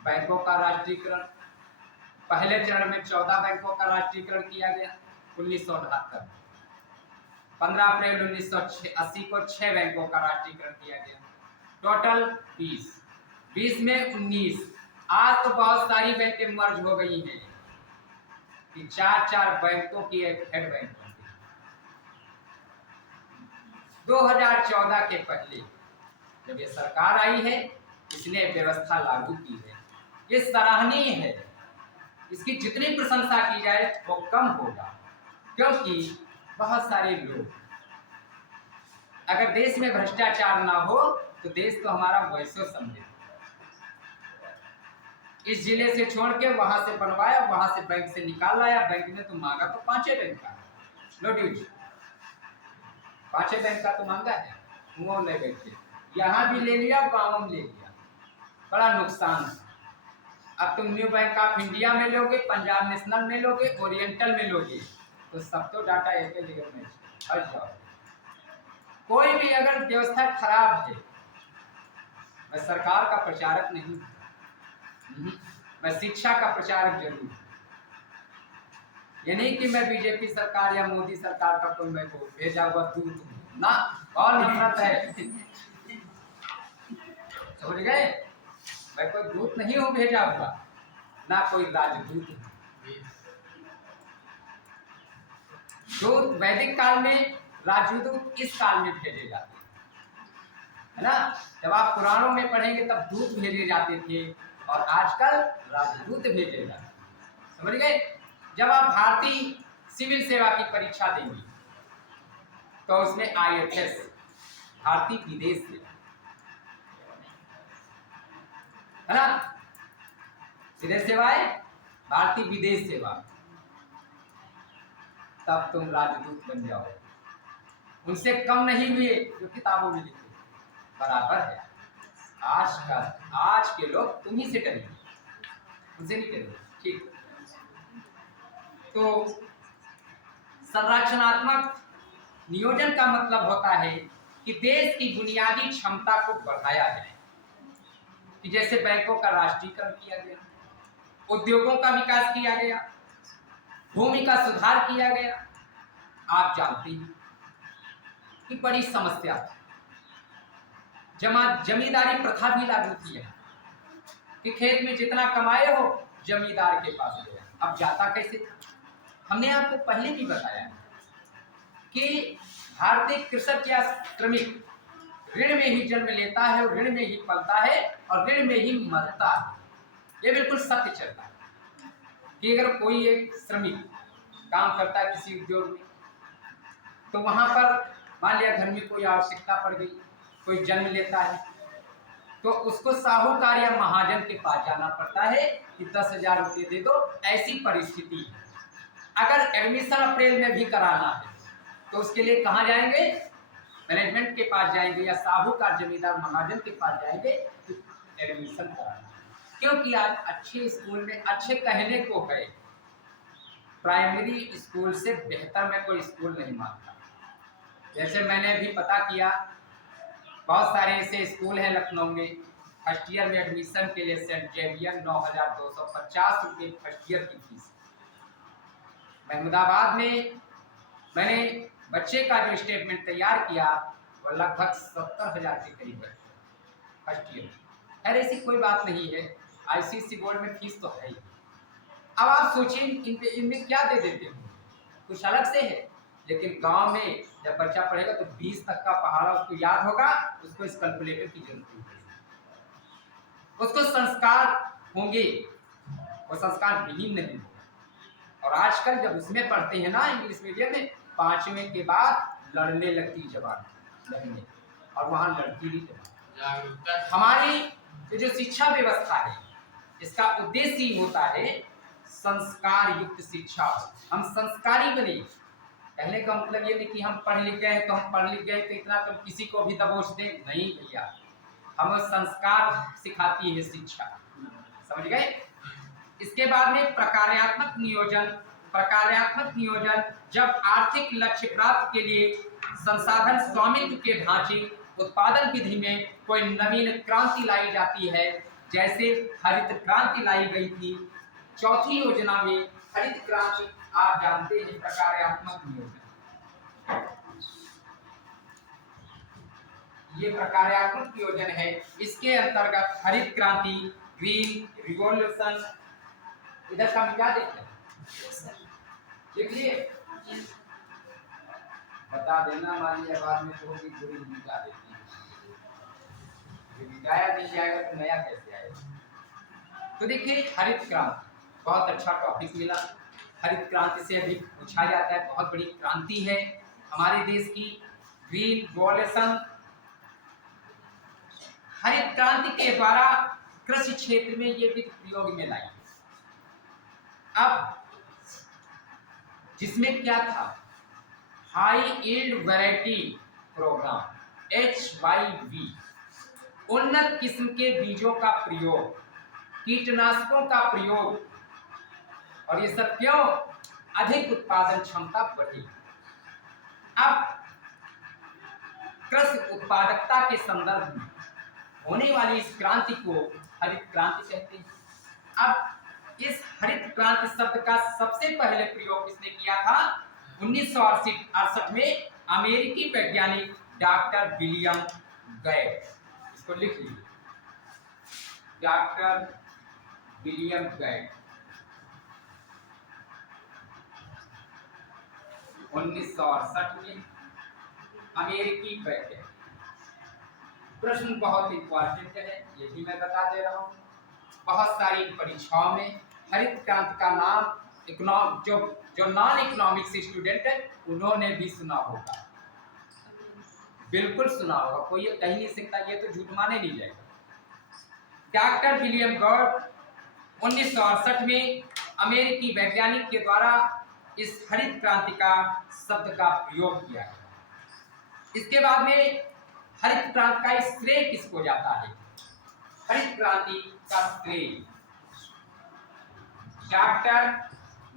बैंकों का राष्ट्रीयकरण, पहले चरण में 14 बैंकों का राष्ट्रीयकरण किया गया 1969। 15 अप्रैल 1980 को 6 बैंकों का राष्ट्रीयकरण किया गया। टोटल 20 में 19। आज तो बहुत सारी बैंकें मर्ज हो गई हैं कि 4 बैंकों की एक हेड बैंक बन गई। 2014 के पहले जब ये सरकार आई है, इसने व्यवस्था लागू की है। ये सराहनीय है। इसकी जितनी प्रशंसा की जाए वो कम होगा, क्योंकि बहुत सारे लोग, अगर देश में भ्रष्टाचार ना हो तो देश तो हमारा वैसे समझे। इस जिले से छोड़ के वहां से बनवाया, वहां से बैंक से निकाल लाया, बैंक ने तो मांगा तो 5 बैंक का, नो ड्यूज 5 बैंक का तो मांगा है, वो ले बैठे, यहाँ भी ले लिया, गाँव में ले लिया, बड़ा नुकसान है। अब तुम न्यू बैंक ऑफ इंडिया में लोगे, पंजाब नेशनल में लोगे, ओरिएंटल में लोगे, तो सब तो डाटा एक ही जगह में फंस जाओ। कोई भी अगर व्यवस्था खराब है, मैं सरकार का प्रचारक नहीं, मैं शिक्षा का प्रचारक जरूर। ये नहीं कि मैं बीजेपी सरकार या मोदी सरकार का कोई मैं को भेजा हुआ दूत ना, और नफरत है, समझ गए? मैं कोई दूत नहीं हूँ भेजा हुआ, ना कोई राजदूत हूँ। दूत वैदिक काल में, राजदूत इस काल में भेजे जाते है ना। जब आप पुराणों में पढ़ेंगे तब दूत भेजे जाते थे, और आजकल राजदूत भेजे जाते, समझ गए? जब आप भारतीय सिविल सेवा की परीक्षा देंगे तो उसमें IFS, भारतीय विदेश सेवा, है ना, विदेश सेवाएं, भारतीय विदेश सेवा, तब तुम राजदूत बन जाओ। उनसे कम नहीं हुए जो किताबों में लिखे, बराबर है। आज के लोग तुम ही से डरेंगे, उनसे नहीं डरेंगे, ठीक। तो संरचनात्मक नियोजन का मतलब होता है कि देश की बुनियादी क्षमता को बढ़ाया जाए, कि जैसे बैंकों का राष्ट्रीयकरण किया गया, उद्योगों का विकास किया गया, भूमि का सुधार किया गया। आप जानते हैं कि बड़ी समस्या थी, जमींदारी प्रथा भी लागू की है कि खेत में जितना कमाए हो जमींदार के पास गया। अब जाता कैसे? हमने आपको पहले भी बताया कि भारतीय कृषक या श्रमिक ऋण में ही जन्म लेता है, और ऋण में ही पलता है, और ऋण में ही मरता है। ये बिल्कुल सत्य चलता है कि अगर कोई एक श्रमिक काम करता है किसी उद्योग में, तो वहां पर मान लिया घर में कोई आवश्यकता पड़ गई, कोई जन्म लेता है, तो उसको साहूकार या महाजन के पास जाना पड़ता है कि 10,000 रुपये दे दो। ऐसी परिस्थिति है। अगर एडमिशन अप्रैल में भी कराना है तो उसके लिए कहाँ जाएंगे? मैनेजमेंट के पास जाएंगे, या साहूकार जमींदार महाजन के पास जाएंगे तो एडमिशन कराना। क्योंकि आज अच्छे स्कूल में, अच्छे कहने को है, प्राइमरी स्कूल से बेहतर मैं कोई स्कूल नहीं मानता। जैसे मैंने भी पता किया, बहुत सारे ऐसे स्कूल हैं लखनऊ में, फर्स्ट ईयर में एडमिशन के लिए सेंट जेवियर 9,250 रुपये फर्स्ट ईयर की फीस। महमूदाबाद में मैंने बच्चे का जो स्टेटमेंट तैयार किया वो लगभग 70,000 के करीब है फर्स्ट ईयर। खैर ऐसी कोई बात नहीं है, ICSE बोर्ड में फीस तो है ही। अब आप सोचिए इनमें क्या दे देते हैं, कुछ अलग से है, लेकिन गांव में जब बच्चा पढ़ेगा तो 20 तक का पहाड़ा उसको याद होगा, उसको इस कैलकुलेटर की जरूरत नहीं है, उसको संस्कार होंगे, वो संस्कार विहीन नहीं होगा। और आजकल जब उसमें पढ़ते हैं ना इंग्लिश मीडियम में, 5वें के बाद लड़ने लगती जबान, लड़ने, और वहाँ लड़की भी जबान। हमारी जो शिक्षा व्यवस्था है इसका उद्देश्य ही होता है संस्कार युक्त शिक्षा। हम संस्कारी बने। कहने का मतलब ये नहीं कि हम पढ़ लिख गए तो हम पढ़ लिख गए तो इतना तो किसी को भी दबोच दें, नहीं भैया। हमें संस्कार सिखाती है शिक्षा, समझ गए? इसके बाद में प्रकार्यात्मक नियोजन। प्रकार्यात्मक नियोजन जब आर्थिक लक्ष्य प्राप्त के लिए संसाधन स्वामित्व के ढांचे, उत्पादन विधि में कोई नवीन क्रांति लाई जाती है, जैसे हरित क्रांति लाई गई थी। चौथी योजना में हरित क्रांति आप जानते हैं प्रकार्यात्मक नियोजन, ये प्रकार्यात्मक नियोजन है। इसके अंतर्गत हरित क्रांति, ग्रीन रिवॉल्यूशन, इधर का क्या देखते हैं, देखिए बता देना, मानिए बाद में तो होगी बुरी मिटा देती है, मिटाया नहीं जाएगा तो नया कैसे आएगा। तो देखिए हरित क्रांति बहुत अच्छा टॉपिक मिला। हरित क्रांति से अभी पूछा जाता है, बहुत बड़ी क्रांति है हमारे देश की। ग्रीन रिवॉल्यूशन, हरित क्रांति के द्वारा कृषि क्षेत्र में ये भी प्रयोग में लाई। अब जिसमें क्या था, high yield variety programme HYV, उन्नत किस्म के बीजों का प्रयोग, कीटनाशकों का प्रयोग, और ये सब क्यों? अधिक उत्पादन क्षमता बढ़ी। अब कृषि उत्पादकता के संदर्भ में होने वाली इस क्रांति को हरित क्रांति कहते हैं। अब इस हरित क्रांति शब्द का सबसे पहले प्रयोग किसने किया था? 1968 में अमेरिकी वैज्ञानिक डॉक्टर विलियम गेट। इसको लिख लीजिए, डॉक्टर विलियम गेट। 1968 में अमेरिकी वैज्ञानिक। प्रश्न बहुत इंपॉर्टेंट है, ये भी मैं बता दे रहा हूँ। बहुत सारी परीक्षाओं में हरित क्रांति का नाम जो नॉन इकोनॉमिक्स स्टूडेंट है उन्होंने भी सुना होगा, बिल्कुल सुना होगा, कोई ये कह नहीं सकता, ये तो झूठ माने नहीं जाएगा। डॉक्टर विलियम गेट 1968 में अमेरिकी वैज्ञानिक के द्वारा इस हरित क्रांति का शब्द का प्रयोग किया है। इसके बाद में हरित क्रांति का श्रेय किसको जाता है? हरित क्रांति का श्रेय doctor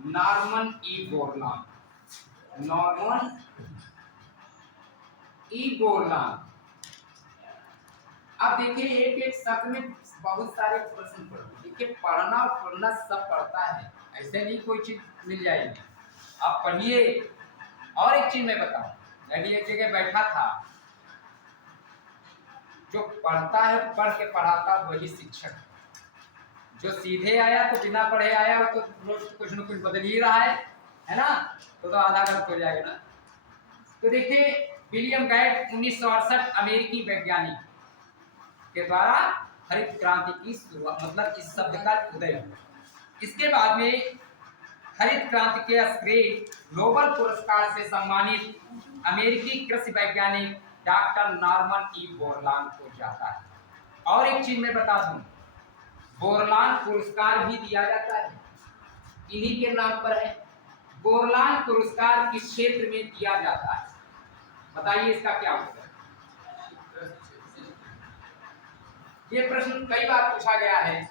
Norman E Borlaug. Norman E Borlaug. अब देखिए एक एक शब्द में बहुत सारे प्रश्न पढ़ते। देखिए पढ़ना और पढ़ना सब पढ़ता है, ऐसे नहीं कोई चीज मिल जाएगी। आप पढ़िए। और एक चीज मैं बताऊं, मैं भी एक जगह बैठा था, जो पढ़ता है पढ़ के पढ़ाता वही शिक्षक है। जो सीधे आया तो बिना पढ़े आया तो रोज कुछ न कुछ बदल ही रहा है ना, तो आधा गलत हो जाएगा ना। तो देखिए विलियम गेट 1968 अमेरिकी वैज्ञानिक के द्वारा हरित क्रांति की शुरुआत, मतलब इस शब्द का उदय हुआ। इसके बाद में हरित क्रांति के श्रेय नोबेल पुरस्कार से सम्मानित अमेरिकी कृषि वैज्ञानिक डॉक्टर नॉर्मन ई बोरलॉग को जाता है। और एक चीज मैं बता दूं, बोरलॉग पुरस्कार भी दिया जाता है, इन्हीं के नाम पर है। बोरलॉग पुरस्कार किस क्षेत्र में दिया जाता है? बताइए इसका क्या उत्तर है? ये प्रश्न कई बार पूछा गया है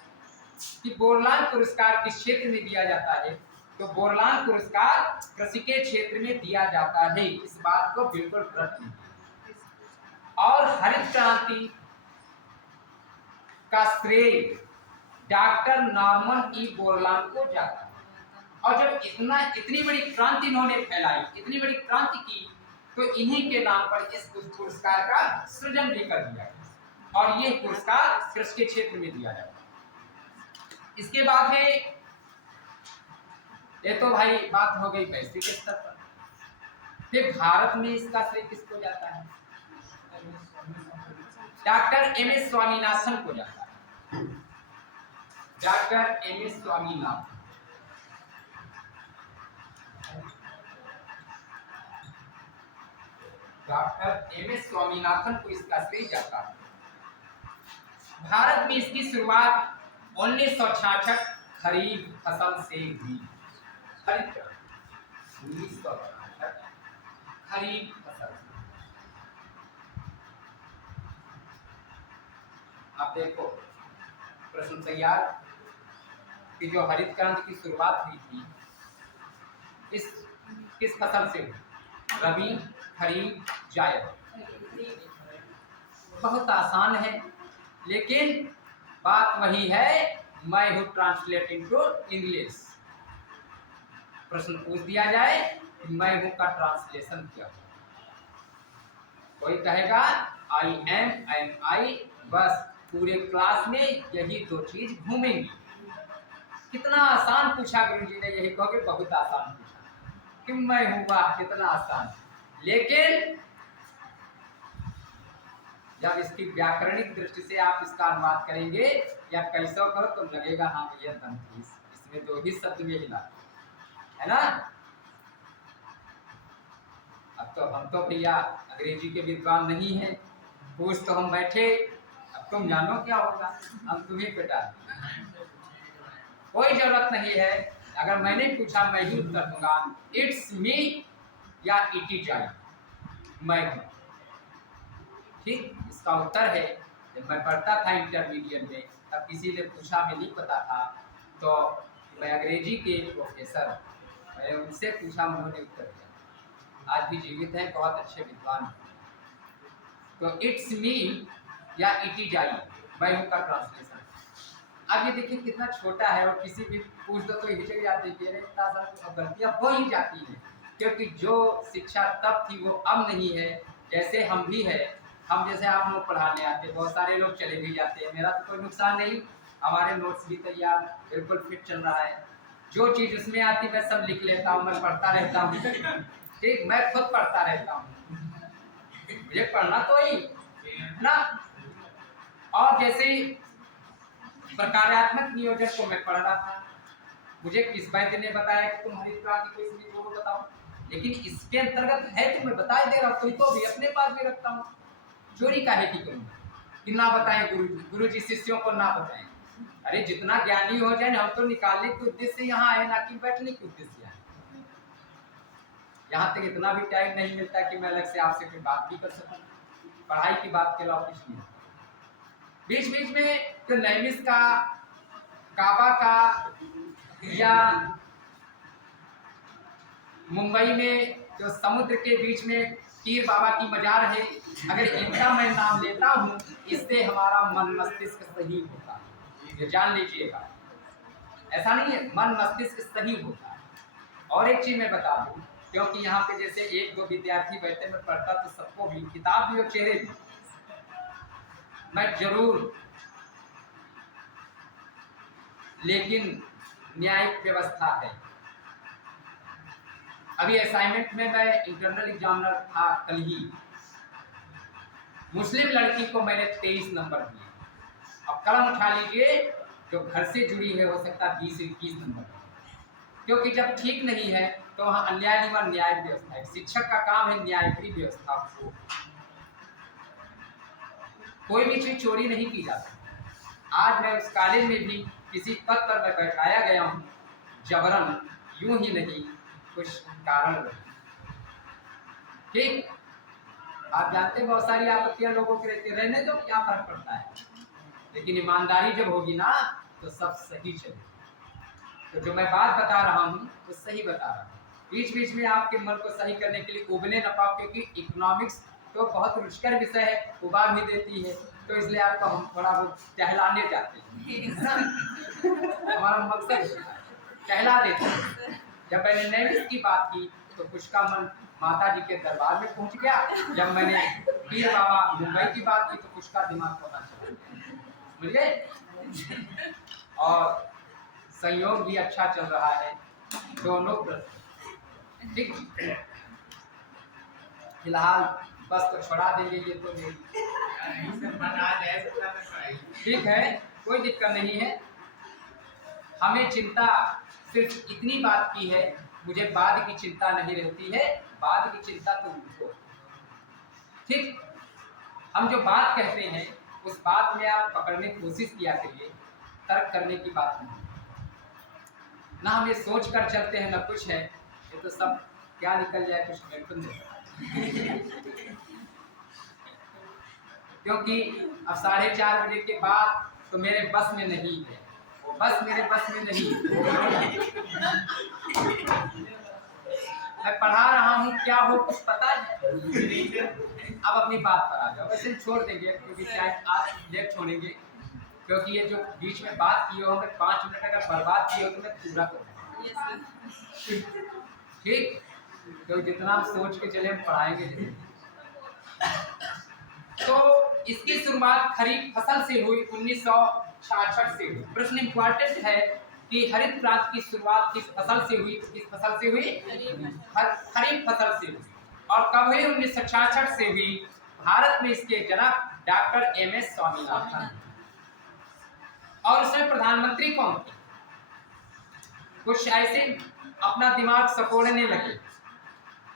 कि बोरलॉग पुरस्कार किस क्षेत्र में दिया जाता है। तो बोरलॉग पुरस्कार कृषि के क्षेत्र में दिया जाता है, इस बात को बिल्कुल रट लीजिए। और हरित क्रांति का श्रेय डॉक्टर नॉर्मन ई बोरलॉग को जाता है। और जब इतनी बड़ी क्रांति इन्होंने फैलाई, इतनी बड़ी क्रांति की, तो इन्हीं के नाम पर इस पुरस्कार का सृजन भी कर दिया गया। और ये पुरस्कार कृषि के क्षेत्र में दिया जाता है। इसके बाद में ये तो भाई बात हो गई वैश्विक स्तर पर। फिर भारत में इसका श्रेय किसको जाता है? डॉक्टर एम एस स्वामीनाथन को जाता है। Doctor M S Swaminathan. Doctor M S Swaminathan को इसका श्रेय जाता है। भारत में इसकी शुरुआत 1966 खरीफ फसल से हुई। 1966 खरीफ फसल। आप देखो प्रश्न तैयार कि जो हरित क्रांति की शुरुआत हुई थी इस किस फसल से हुई? रबी, खरीफ, जायद। बहुत आसान है, लेकिन बात वही है, मैं हूं ट्रांसलेट इनटू इंग्लिश। प्रश्न पूछ दिया जाए कि मैं हूं का ट्रांसलेशन क्या है? कोई कहेगा आई एम आई, बस पूरे क्लास में यही दो चीज घूमेंगी। कितना आसान पूछा गुरुजी ने, यही कहोगे बहुत आसान पूछा कि मैं हूं, वाह कितना आसान। लेकिन जब इसकी व्याकरणिक दृष्टि से आप इसका अनुवाद करेंगे या कैसे करो तो लगेगा हाँ भैया तंत्रीस, इसमें दो ही शब्द में हिला है ना। अब तो हम तो भैया अंग्रेजी के विद्वान नहीं है, पूछ तो हम बैठे, अब तुम जानो क्या होगा, हम तुम्हें पिटा। कोई जरूरत नहीं है, अगर मैंने पूछा मैं ही उत्तर दूंगा, इट्स मी या इट इज आई, मैं हूं। ठीक, इसका उत्तर है जब मैं पढ़ता था इंटरमीडिएट में, तब किसी ने पूछा, मैं नहीं पता था, तो मैं अंग्रेजी के प्रोफेसर, मैंने उनसे पूछा, उन्होंने उत्तर दिया। आज भी जीवित हैं, बहुत अच्छे विद्वान हैं। तो इट्स मी या इट इज आई, मैं उनका ट्रांसलेशन। अब ये देखिए कितना छोटा है, और किसी भी पूछ दो तो हिचक जाते हैं, इतना सारा गलतियाँ हो ही जाती हैं, क्योंकि जो शिक्षा तब थी वो अब नहीं है। जैसे हम भी है, हम जैसे आप लोग पढ़ाने आते, बहुत सारे लोग चले भी जाते हैं, मेरा तो कोई नुकसान नहीं, हमारे नोट्स भी तैयार बिल्कुल फिट चल रहा है। जो चीज़ उसमें आती मैं सब लिख लेता हूँ, मैं पढ़ता रहता हूँ, ठीक, मैं खुद पढ़ता रहता हूँ, मुझे पढ़ना तो ही ना। और जैसे प्रकारात्मक नियोजन को मैं पढ़ रहा था, मुझे किस वैद्य ने बताया कि तुम हरित क्रांति को इसमें जोड़ो, बताओ, लेकिन इसके अंतर्गत है तो मैं बता दे रहा हूँ, तुम तो भी अपने पास भी रखता हूँ, चोरी काहे की करूँ कि ना बताएं गुरु जी शिष्यों को ना बताएं। अरे जितना ज्ञानी हो जाए, हम तो निकालने के उद्देश्य से यहाँ आए, ना कि बैठने के उद्देश्य से आए। यहाँ तक इतना भी टाइम नहीं मिलता कि मैं अलग से आपसे कोई बात भी कर सकूँ, पढ़ाई की बात के अलावा कुछ नहीं। बीच बीच में तो नैमिष का, काबा का, या मुंबई में जो समुद्र के बीच में पीर बाबा की मजार है, अगर इनका मैं नाम लेता हूँ, इससे हमारा मन मस्तिष्क सही होता है, ये जान लीजिएगा। ऐसा नहीं है, मन मस्तिष्क सही होता है। और एक चीज मैं बता दूं, क्योंकि यहाँ पे जैसे एक दो विद्यार्थी बैठे, मैं पढ़ता तो सबको भी, किताब भी और चेहरे भी, मैं जरूर, लेकिन न्यायिक व्यवस्था है। अभी असाइनमेंट में मैं इंटरनल एग्जामिनर था कल ही, मुस्लिम लड़की को मैंने 23 नंबर दिए। अब कलम उठा लीजिए, जो घर से जुड़ी है हो सकता है 20-21 नंबर, क्योंकि जब ठीक नहीं है तो वहाँ अन्याय निवारण न्याय व्यवस्था है। शिक्षक का काम है न्यायिक व्यवस्था को, कोई भी चीज चोरी नहीं की जा सकती। आज मैं उस कॉलेज में भी किसी पद पर मैं बैठाया गया हूँ, जबरन, यूं ही नहीं, कुछ कारण रहे, ठीक। आप जानते हैं बहुत सारी आपत्तियां लोगों के रहती, रहने दो, क्या फर्क पड़ता है, लेकिन ईमानदारी जब होगी ना तो सब सही चलेगा। तो जो मैं बात बता रहा हूँ वो सही बता रहा हूँ। बीच बीच में आपके मन को सही करने के लिए उबने न पाओ, क्योंकि इकोनॉमिक्स तो बहुत रुचिकर विषय है, उबार भी देती है, तो इसलिए आपको हम थोड़ा बहुत टहलाने जाते हैं, हमारा मकसद टहला देते हैं। जब मैंने नैमिष की बात की तो कुछ का मन माता जी के दरबार में पहुंच गया, जब मैंने पीर बाबा मुंबई की बात की तो कुछ का दिमाग पता चला, समझ गए। और संयोग भी अच्छा चल रहा है दोनों पर, ठीक। फिलहाल बस तो छोड़ा देंगे, ये तो नहीं, ठीक है, कोई दिक्कत नहीं है। हमें चिंता सिर्फ इतनी बात की है, मुझे बाद की चिंता नहीं रहती है, बाद की चिंता तो उनको, ठीक। हम जो बात कहते हैं उस बात में आप पकड़ने की कोशिश किया करिए, तर्क करने की बात नहीं ना। हम ये सोच कर चलते हैं ना कुछ है, ये तो सब क्या निकल जाए कुछ बिल्कुल नहीं। क्योंकि अब 4:30 बजे के बाद तो मेरे बस में नहीं है, वो बस मेरे बस में नहीं है। मैं पढ़ा रहा हूँ, क्या हो कुछ पता है। अब अपनी बात पर आ जाओ, वैसे छोड़ देंगे क्योंकि शायद आज लेट छोड़ेंगे, क्योंकि ये जो बीच में बात की हो, मैं 5 मिनट अगर बर्बाद किए हो तो मैं पूरा करूँगा, ठीक। तो जितना आप सोच के चले हम पढ़ाएंगे। तो इसकी शुरुआत खरीफ फसल से हुई, 1966 से हुई। प्रश्न इंपॉर्टेंट है कि हरित क्रांति की शुरुआत किस फसल से हुई, तो किस फसल से हुई, खरीफ फसल से हुई। और कब हुई, 1966 से हुई। भारत में इसके जनक डॉक्टर MS स्वामीनाथन, और उसमें प्रधानमंत्री कौन थे, कुछ ऐसे अपना दिमाग सकोड़ने लगे।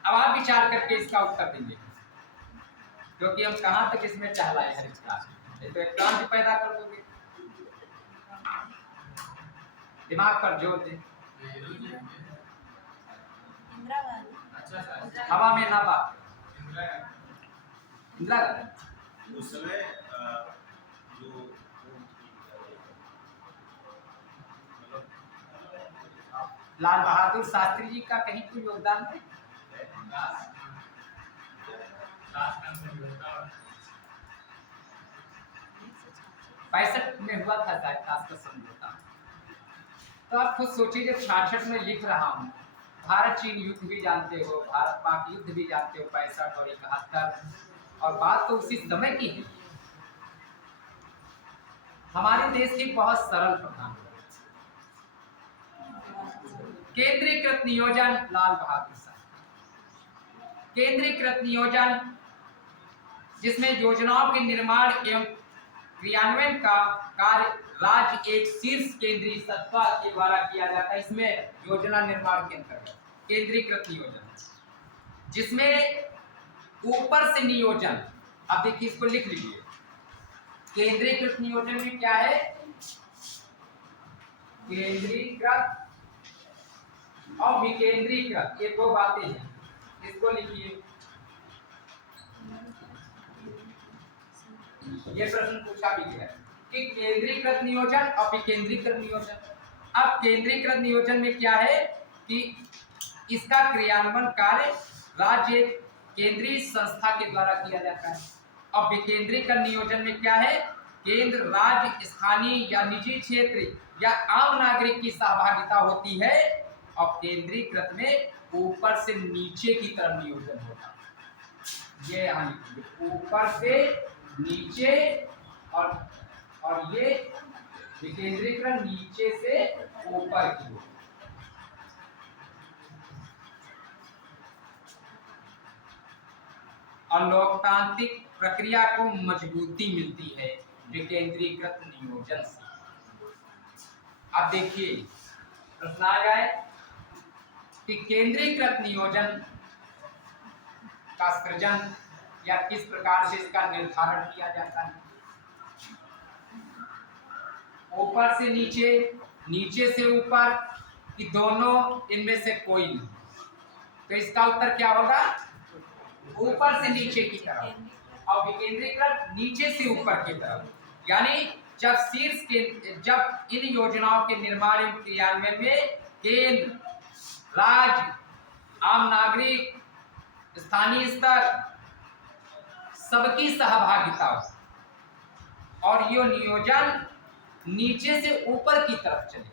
अब आप विचार करके इसका उत्तर देंगे, क्योंकि हम कहां तक इसमें टहलाए हरित क्रांति, तो एक क्रांति पैदा कर दोगे, दिमाग पर जोर दे। हवा में ना बात, इंदिरा गांधी उस समय जो मतलब लाल बहादुर शास्त्री जी का कहीं कोई योगदान है? लास्ट का समझौता 65 में हुआ था शायद ताश का समझौता। तो आप खुद सोचिए, जब 66 में लिख रहा हूँ, भारत चीन युद्ध भी जानते हो, भारत पाक युद्ध भी जानते हो, 65 और 71, और बात तो उसी समय की है। हमारे देश की बहुत सरल प्रधानमंत्री, केंद्रीकृत नियोजन लाल बहादुर शास्त्री, केंद्रीकृत नियोजन जिसमें योजनाओं के निर्माण एवं क्रियान्वयन का कार्य राज्य एक शीर्ष केंद्रीय सत्ता के द्वारा किया जाता है। इसमें योजना निर्माण के अंतर्गत केंद्रीकृत नियोजन, जिसमें ऊपर से नियोजन, अब देखिए इसको लिख लीजिए, केंद्रीकृत नियोजन में क्या है? केंद्रीकृत और विकेंद्रीकृत, ये दो बातें हैं, इसको लिखिए। ये प्रश्न पूछा भी गया कि केंद्रीकृत नियोजन और विकेंद्रीकृत नियोजन। अब केंद्रीकृत नियोजन में क्या है कि इसका क्रियान्वयन कार्य राज्य केंद्रीय संस्था के द्वारा किया जाता है। अब विकेंद्रीकृत नियोजन में क्या है? केंद्र, राज्य, स्थानीय या निजी क्षेत्र या आम नागरिक की सहभागिता होती है। और केंद्रीकृत में ऊपर से नीचे की तरफ नियोजन होता है। ये यहाँ लिखिए, ऊपर से नीचे, और ये विकेंद्रीकरण नीचे से ऊपर की ओर। और लोकतांत्रिक प्रक्रिया को मजबूती मिलती है विकेंद्रीकृत नियोजन से। अब देखिए प्रश्न आ जाए कि केंद्रीकृत नियोजन का सृजन या किस प्रकार से इसका निर्धारण किया जाता है? ऊपर से नीचे, नीचे से ऊपर, कि दोनों, इनमें से कोई नहीं? तो इसका उत्तर क्या होगा? ऊपर से नीचे की तरफ, और विकेंद्रीकृत नीचे से ऊपर की तरफ। यानी जब इन योजनाओं के निर्माण एवं क्रियान्वयन में केंद्र, राज्य, आम नागरिक, स्थानीय स्तर सबकी सहभागिता हो और ये नियोजन नीचे से ऊपर की तरफ चले,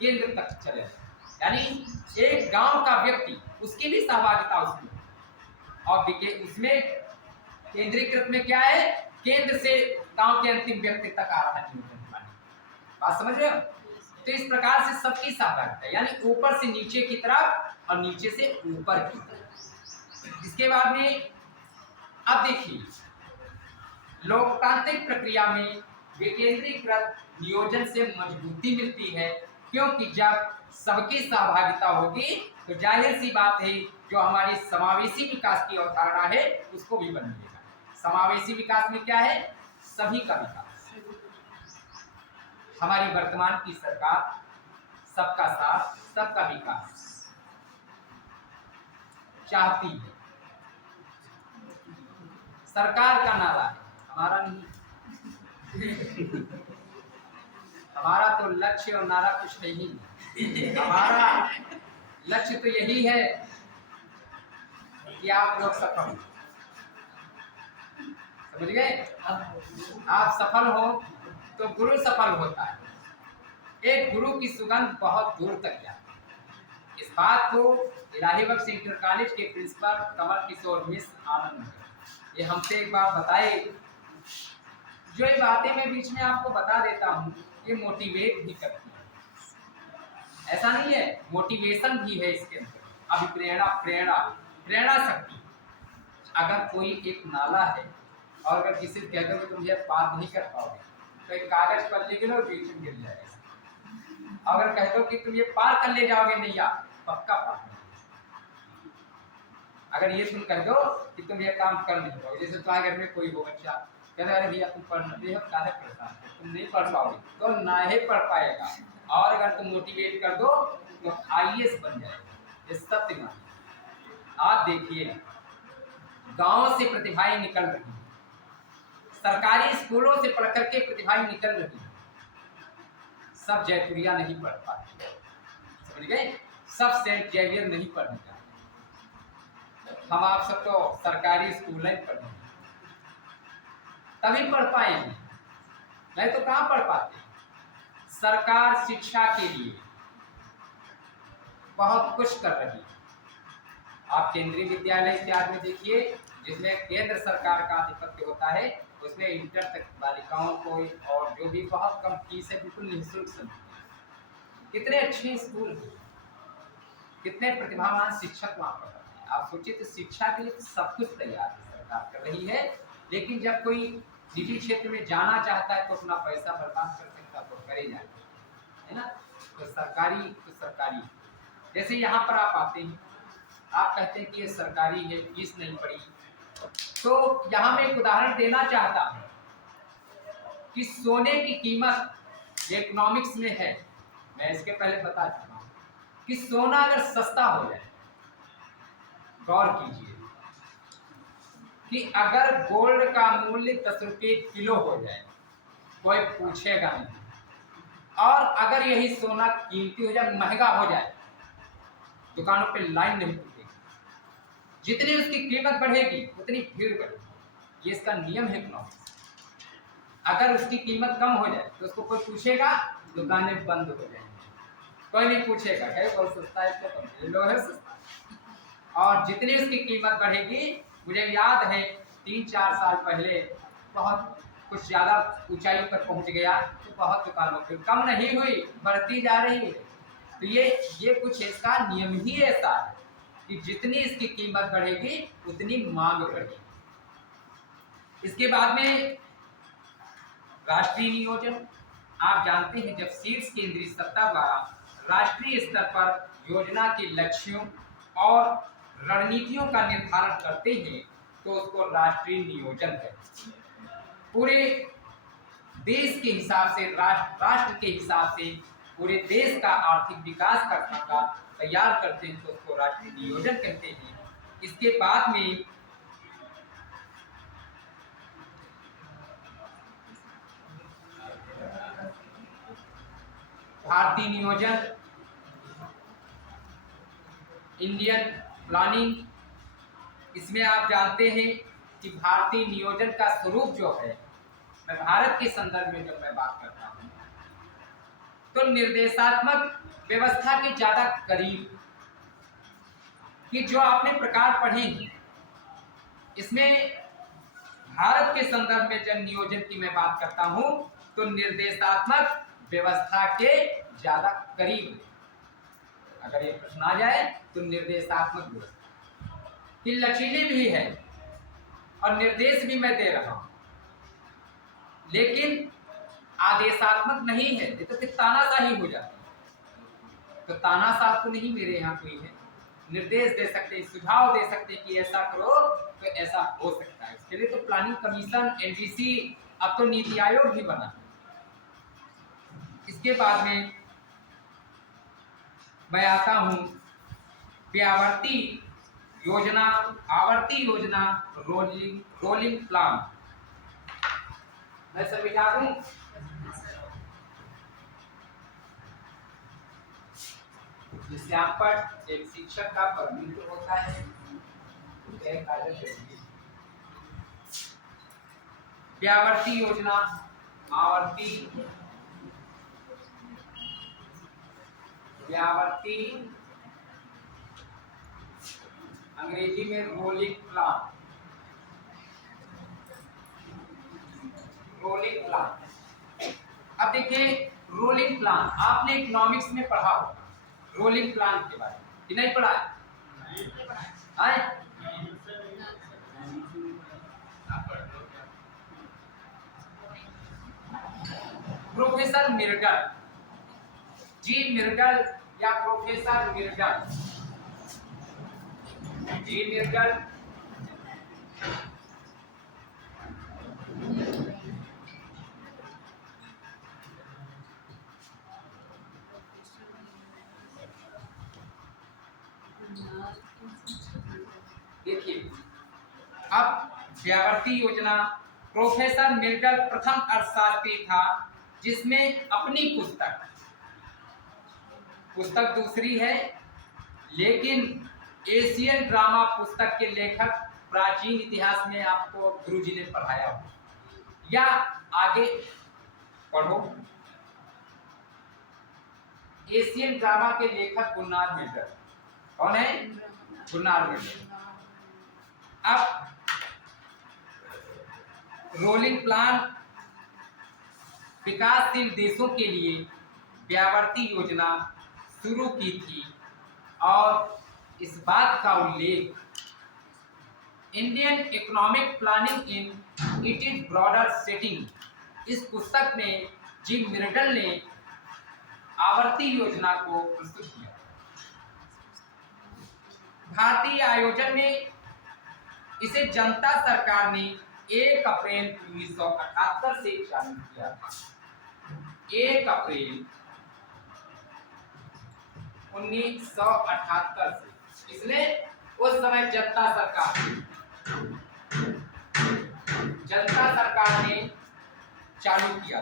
केंद्र तक चले, यानी एक गांव का व्यक्ति, उसकी भी सहभागिता उसमें। और उसमें केंद्रीकृत में क्या है? केंद्र से गांव के अंतिम व्यक्ति तक आ रहा है नियोजन। बात समझ रहे हो? तो इस प्रकार से सबकी सहभागिता, यानी ऊपर से नीचे की तरफ और नीचे से ऊपर की तरफ। इसके बाद में अब देखिए, लोकतांत्रिक प्रक्रिया में विकेंद्रीकृत नियोजन से मजबूती मिलती है, क्योंकि जब सबकी सहभागिता होगी तो जाहिर सी बात है जो हमारी समावेशी विकास की अवधारणा है उसको भी बनेगा। समावेशी विकास में क्या है? सभी का विकास। हमारी वर्तमान की सरकार सबका साथ, सबका विकास चाहती है। सरकार का नारा है, हमारा नहीं। हमारा तो लक्ष्य और नारा कुछ है ही नहीं। हमारा लक्ष्य तो यही है कि आप लोग सफल हो। समझ गए? आप सफल हो तो गुरु सफल होता है। एक गुरु की सुगंध बहुत दूर तक जाती है। इस बात को इलाही बख्श इंटर कॉलेज के प्रिंसिपल कमल किशोर मिश्र आनंद ये हमसे एक बार बताए। जो ये बातें मैं बीच में आपको बता देता हूँ, ये मोटिवेट भी करती है। ऐसा नहीं है, मोटिवेशन भी है इसके अंदर। अभी प्रेरणा शक्ति। अगर कोई एक नाला है और अगर किसी कह दो कि तुम ये पार नहीं कर पाओगे तो एक कागज पर लिख लो, बीच में गिर जाएगा। अगर कह दो कि तुम ये पार कर ले जाओगे नैया, पक्का पार। अगर ये तुम कह दो कि तुम ये काम कर नहीं पाओगे, जैसे तुम्हारे घर में कोई हो बच्चा कहते अरे भैया तुम पढ़ नहीं हो, काहे परेशान, तुम नहीं पढ़ पाओगे तो ना ही पढ़ पाएगा। और अगर तुम मोटिवेट कर दो तो IAS बन जाएगा। ये सत्य मान। आप देखिए गांव से प्रतिभाएं निकल रही हैं, सरकारी स्कूलों से पढ़ करके प्रतिभाएं निकल रही हैं, सब जयपुरिया नहीं पढ़ पाते, समझ गए, सब सेंट जेवियर नहीं पढ़ने जाते। हम आप सब तो सरकारी स्कूल में पढ़े तभी पढ़ पाएंगे, नहीं तो कहाँ पढ़ पाते। सरकार शिक्षा के लिए बहुत कुछ कर रही है। आप केंद्रीय विद्यालय इत्यादि में देखिए, जिसमें केंद्र सरकार का आधिपत्य होता है, उसमें इंटर तक बालिकाओं को और जो भी बहुत कम फीस है, बिल्कुल निःशुल्क समझते। कितने अच्छे स्कूल हैं, कितने प्रतिभावान शिक्षक वहाँ पर हैं। आप सोचिए, तो शिक्षा के लिए सब कुछ तैयार है, सरकार कर रही है। लेकिन जब कोई निजी क्षेत्र में जाना चाहता है तो अपना पैसा बर्बाद कर सकता तो करे जाए, है ना। तो सरकारी जैसे यहाँ पर आप आते हैं, आप कहते हैं कि ये सरकारी है, फीस नहीं पड़ी, तो यहाँ मैं एक उदाहरण देना चाहता हूँ कि सोने की कीमत इकोनॉमिक्स में है। मैं इसके पहले बता चुका हूँ कि सोना अगर सस्ता हो जाए, गौर कीजिए कि अगर गोल्ड का मूल्य 10 रुपये किलो हो जाए, कोई पूछेगा नहीं। और अगर यही सोना कीमती हो जाए, महंगा हो जाए, दुकानों पे लाइन नहीं टूटेगी। जितनी उसकी कीमत बढ़ेगी उतनी भीड़ बढ़ेगी। ये इसका नियम है इकोनॉमिक्स। अगर उसकी कीमत कम हो जाए तो उसको कोई पूछेगा, दुकानें बंद हो जाएंगी, कोई नहीं पूछेगा, कहे बहुत सस्ता है, इसको तो लो है सस्ता। और जितनी उसकी कीमत बढ़ेगी, मुझे याद है 3-4 साल पहले बहुत कुछ ज़्यादा ऊंचाई पर पहुंच गया, तो बहुत दुकानों पर कम नहीं हुई, बढ़ती जा रही है। तो ये कुछ इसका नियम ही ऐसा है कि जितनी इसकी कीमत बढ़ेगी उतनी मांग बढ़ेगी। इसके बाद में राष्ट्रीय नियोजन। आप जानते हैं, जब शीर्ष केंद्रीय सत्ता द्वारा राष्ट्रीय स्तर पर योजना के लक्ष्यों और रणनीतियों का निर्धारण करते हैं तो उसको राष्ट्रीय नियोजन कहते हैं। पूरे देश के हिसाब से, राष्ट्र के हिसाब से पूरे देश का आर्थिक विकास का खाका तैयार करते हैं तो उसको राष्ट्रीय नियोजन कहते हैं। इसके बाद में भारतीय नियोजन, इंडियन प्लानिंग। इसमें आप जानते हैं कि भारतीय नियोजन का स्वरूप जो है, मैं भारत के संदर्भ में जब मैं बात करता हूँ तो निर्देशात्मक व्यवस्था के ज्यादा करीब कि जो आपने प्रकार पढ़े हैं, इसमें भारत के संदर्भ में जब नियोजन की मैं बात करता हूं तो निर्देशात्मक व्यवस्था के ज्यादा करीब है। अगर ये प्रश्न आ जाए तो निर्देशात्मक व्यवस्था कि लचीली भी है और निर्देश भी मैं दे रहा हूं, लेकिन आदेशात्मक नहीं है, ये तो फिर तानाशाही हो जाती है। तो तानाशाह तो नहीं मेरे यहाँ कोई है, निर्देश दे सकते, सुझाव दे सकते कि ऐसा करो तो ऐसा हो सकता है। इसके लिए तो प्लानिंग कमीशन, एनडीसी, अब तो नीति आयोग भी बना। इसके बाद में मैं आता हूं व्यावर्ती योजना, आवर्ती योजना, रोलिंग प्लान। मैं समझा दूं, जिससे आप पर एक शिक्षक का परमिट होता है, व्यावर्ती योजना, आवर्ती, व्यावर्ती, अंग्रेजी में रोलिंग प्लान, रोलिंग प्लान। अब देखिए, रोलिंग प्लान आपने इकोनॉमिक्स में पढ़ा होगा, रोलिंग प्लान के बारे में कि नहीं पढ़ा है? प्रोफेसर मिर्डल, जी मिर्डल या प्रोफेसर मिर्डल, जी मिर्डल देखिए, अब व्यावर्ती योजना, प्रोफेसर मिल्टन प्रथम अर्थशास्त्री था जिसमें अपनी पुस्तक दूसरी है, लेकिन एशियन ड्रामा पुस्तक के लेखक प्राचीन इतिहास में आपको गुरुजी ने पढ़ाया हो या आगे पढ़ो। एशियन ड्रामा के लेखक गुरनार मिल्टन। कौन है? गुरनार मिल्टन। अब रोलिंग प्लान विकासशील देशों के लिए व्यावर्ती योजना शुरू की थी और इस बात का उल्लेख Indian economic planning in it is broader setting इस पुस्तक में जिम मिल्टन ने आवर्ती योजना को प्रस्तुत किया। भारतीय आयोजन में इसे जनता सरकार ने 1 अप्रैल 1978 से चालू किया। 1 अप्रैल 1978 से। इसने उस समय जनता सरकार ने चालू किया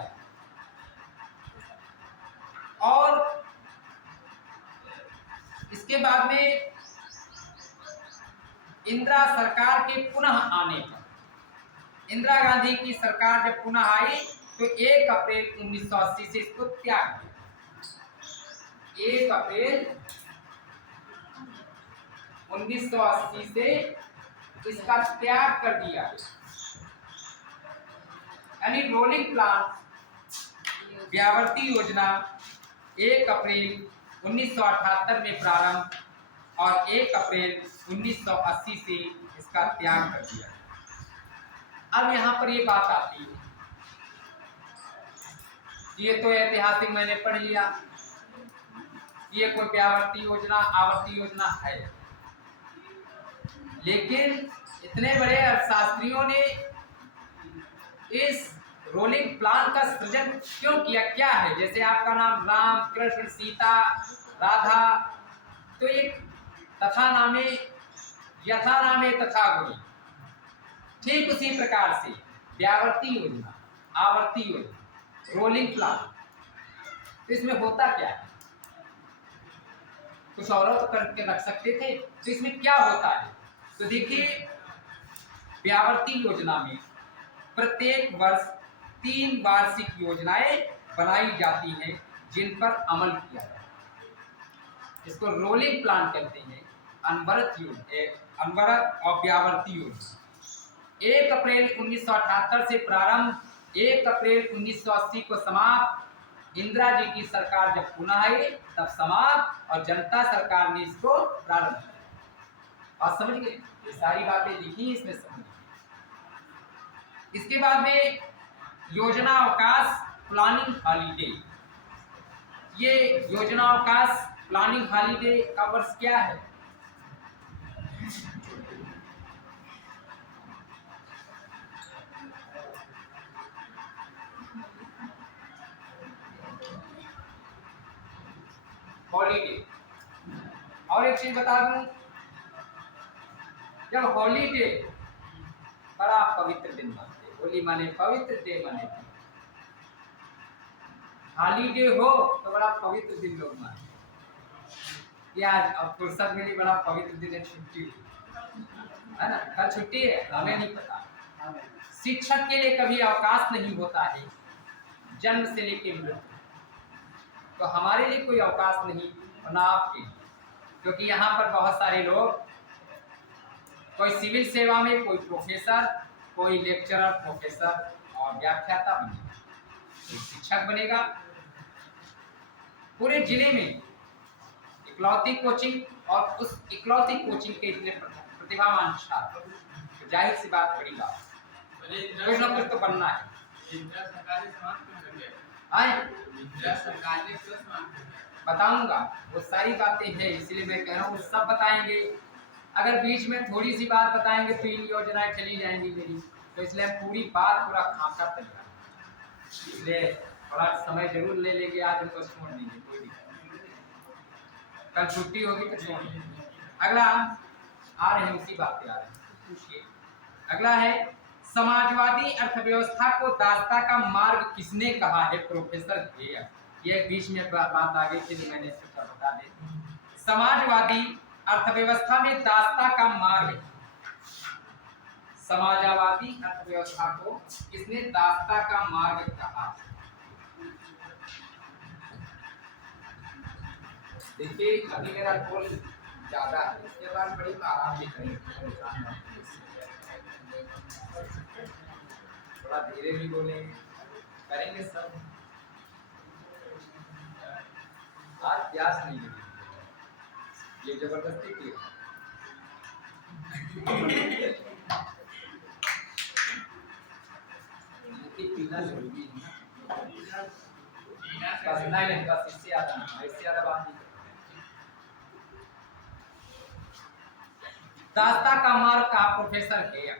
और इसके बाद में इंदिरा सरकार के पुनः आने पर, इंदिरा गांधी की सरकार जब पुनः आई तो 1 अप्रैल 1980 से इसको त्याग दिया। 1 अप्रैल 1980 से इसका त्याग कर दिया। यानी रोलिंग प्लान व्यावर्ती योजना 1 अप्रैल 1978 में प्रारंभ और 1 अप्रैल 1980 से इसका त्याग कर दिया। अब यहाँ पर ये बात आती है, ये तो ऐतिहासिक मैंने पढ़ लिया, ये कोई व्यावर्ती योजना आवर्ती योजना है, लेकिन इतने बड़े अर्थशास्त्रियों ने इस रोलिंग प्लान का सृजन क्यों किया? क्या है? जैसे आपका नाम राम, कृष्ण, सीता, राधा, तो ये तथा नामे यथा नामे तथा गुणी, ठीक उसी प्रकार से व्यावर्ती योजना, आवर्ती योजना, रोलिंग प्लान, तो इसमें होता क्या है? कुछ और तो करके रख सकते थे, तो इसमें क्या होता है? तो देखिए, व्यावर्ती योजना में प्रत्येक वर्ष 3 वार्षिक योजनाएं बनाई जाती हैं जिन पर अमल किया जाता है। इसको रोलिंग प्लान कहते हैं। अनवरत और व्यावर्ती योजना 1 अप्रैल 1978 से प्रारंभ, 1 अप्रैल 1980 को समाप्त। इंदिरा जी की सरकार जब पुनः आई तब समाप्त और जनता सरकार ने इसको प्रारंभ किया। और समझ गए, ये सारी बातें लिखी इसमें, समझ। इसके बाद में योजना अवकाश प्लानिंग हॉलीडे। ये योजना अवकाश प्लानिंग हॉलीडे का वर्ष क्या है? हॉलीडे। और एक चीज बता दूं, जब हॉलीडे बड़ा पवित्र दिन मानते, होली माने पवित्र डे माने, हॉलीडे हो तो बड़ा पवित्र दिन लोग मानते। यार अब फुर्सत मिली, बड़ा पवित्र दिन है, छुट्टी है ना, कल छुट्टी है, हमें नहीं पता। शिक्षक के लिए कभी अवकाश नहीं होता है, जन्म से लेकर मृत्यु, तो हमारे लिए कोई अवकाश नहीं, और ना आपके, क्योंकि यहाँ पर बहुत सारे लोग, कोई सिविल सेवा में, कोई प्रोफेसर, कोई लेक्चरर प्रोफेसर और व्याख्याता बनेगा, कोई शिक्षक बनेगा। पूरे जिले में इकलौती कोचिंग, और उस इकलौती कोचिंग के इतने प्रतिभावान छात्र, तो जाहिर सी बात बड़ी बात, कुछ ना कुछ तो बनना है। बताऊंगा, वो सारी बातें हैं, इसलिए मैं कह रहा हूँ सब बताएंगे। अगर बीच में थोड़ी सी बात बताएंगे तो इन योजनाएं चली जाएंगी मेरी, तो इसलिए पूरी बात पूरा खाका तैयार, इसलिए थोड़ा समय जरूर ले लेंगे। आज हमको छोड़ देंगे, कोई दिक्कत नहीं, कल छुट्टी होगी तो छोड़ देंगे। अगला आ रहे हैं, उसी बात पे आ रहे हैं, पूछिए। अगला है समाजवादी अर्थव्यवस्था को दासता का मार्ग किसने कहा है? प्रोफेसर हेयर। ये बीच में बात आ गई थी, मैंने इसको बता दी। समाजवादी अर्थव्यवस्था में दासता का मार्ग, समाजवादी अर्थव्यवस्था को किसने दासता का मार्ग कहा? देखिए अभी मेरा कोर्स ज्यादा है, इसके बाद बड़ी आराम भी करेंगे, थोड़ा धीरे भी बोलेंगे, करेंगे सब। आज प्यास नहीं लगी, ये जबरदस्ती की पीना जरूरी है। बस नहीं, बस इससे ज्यादा नहीं, इससे ज्यादा बात नहीं। दासता का मार्ग का प्रोफेसर है।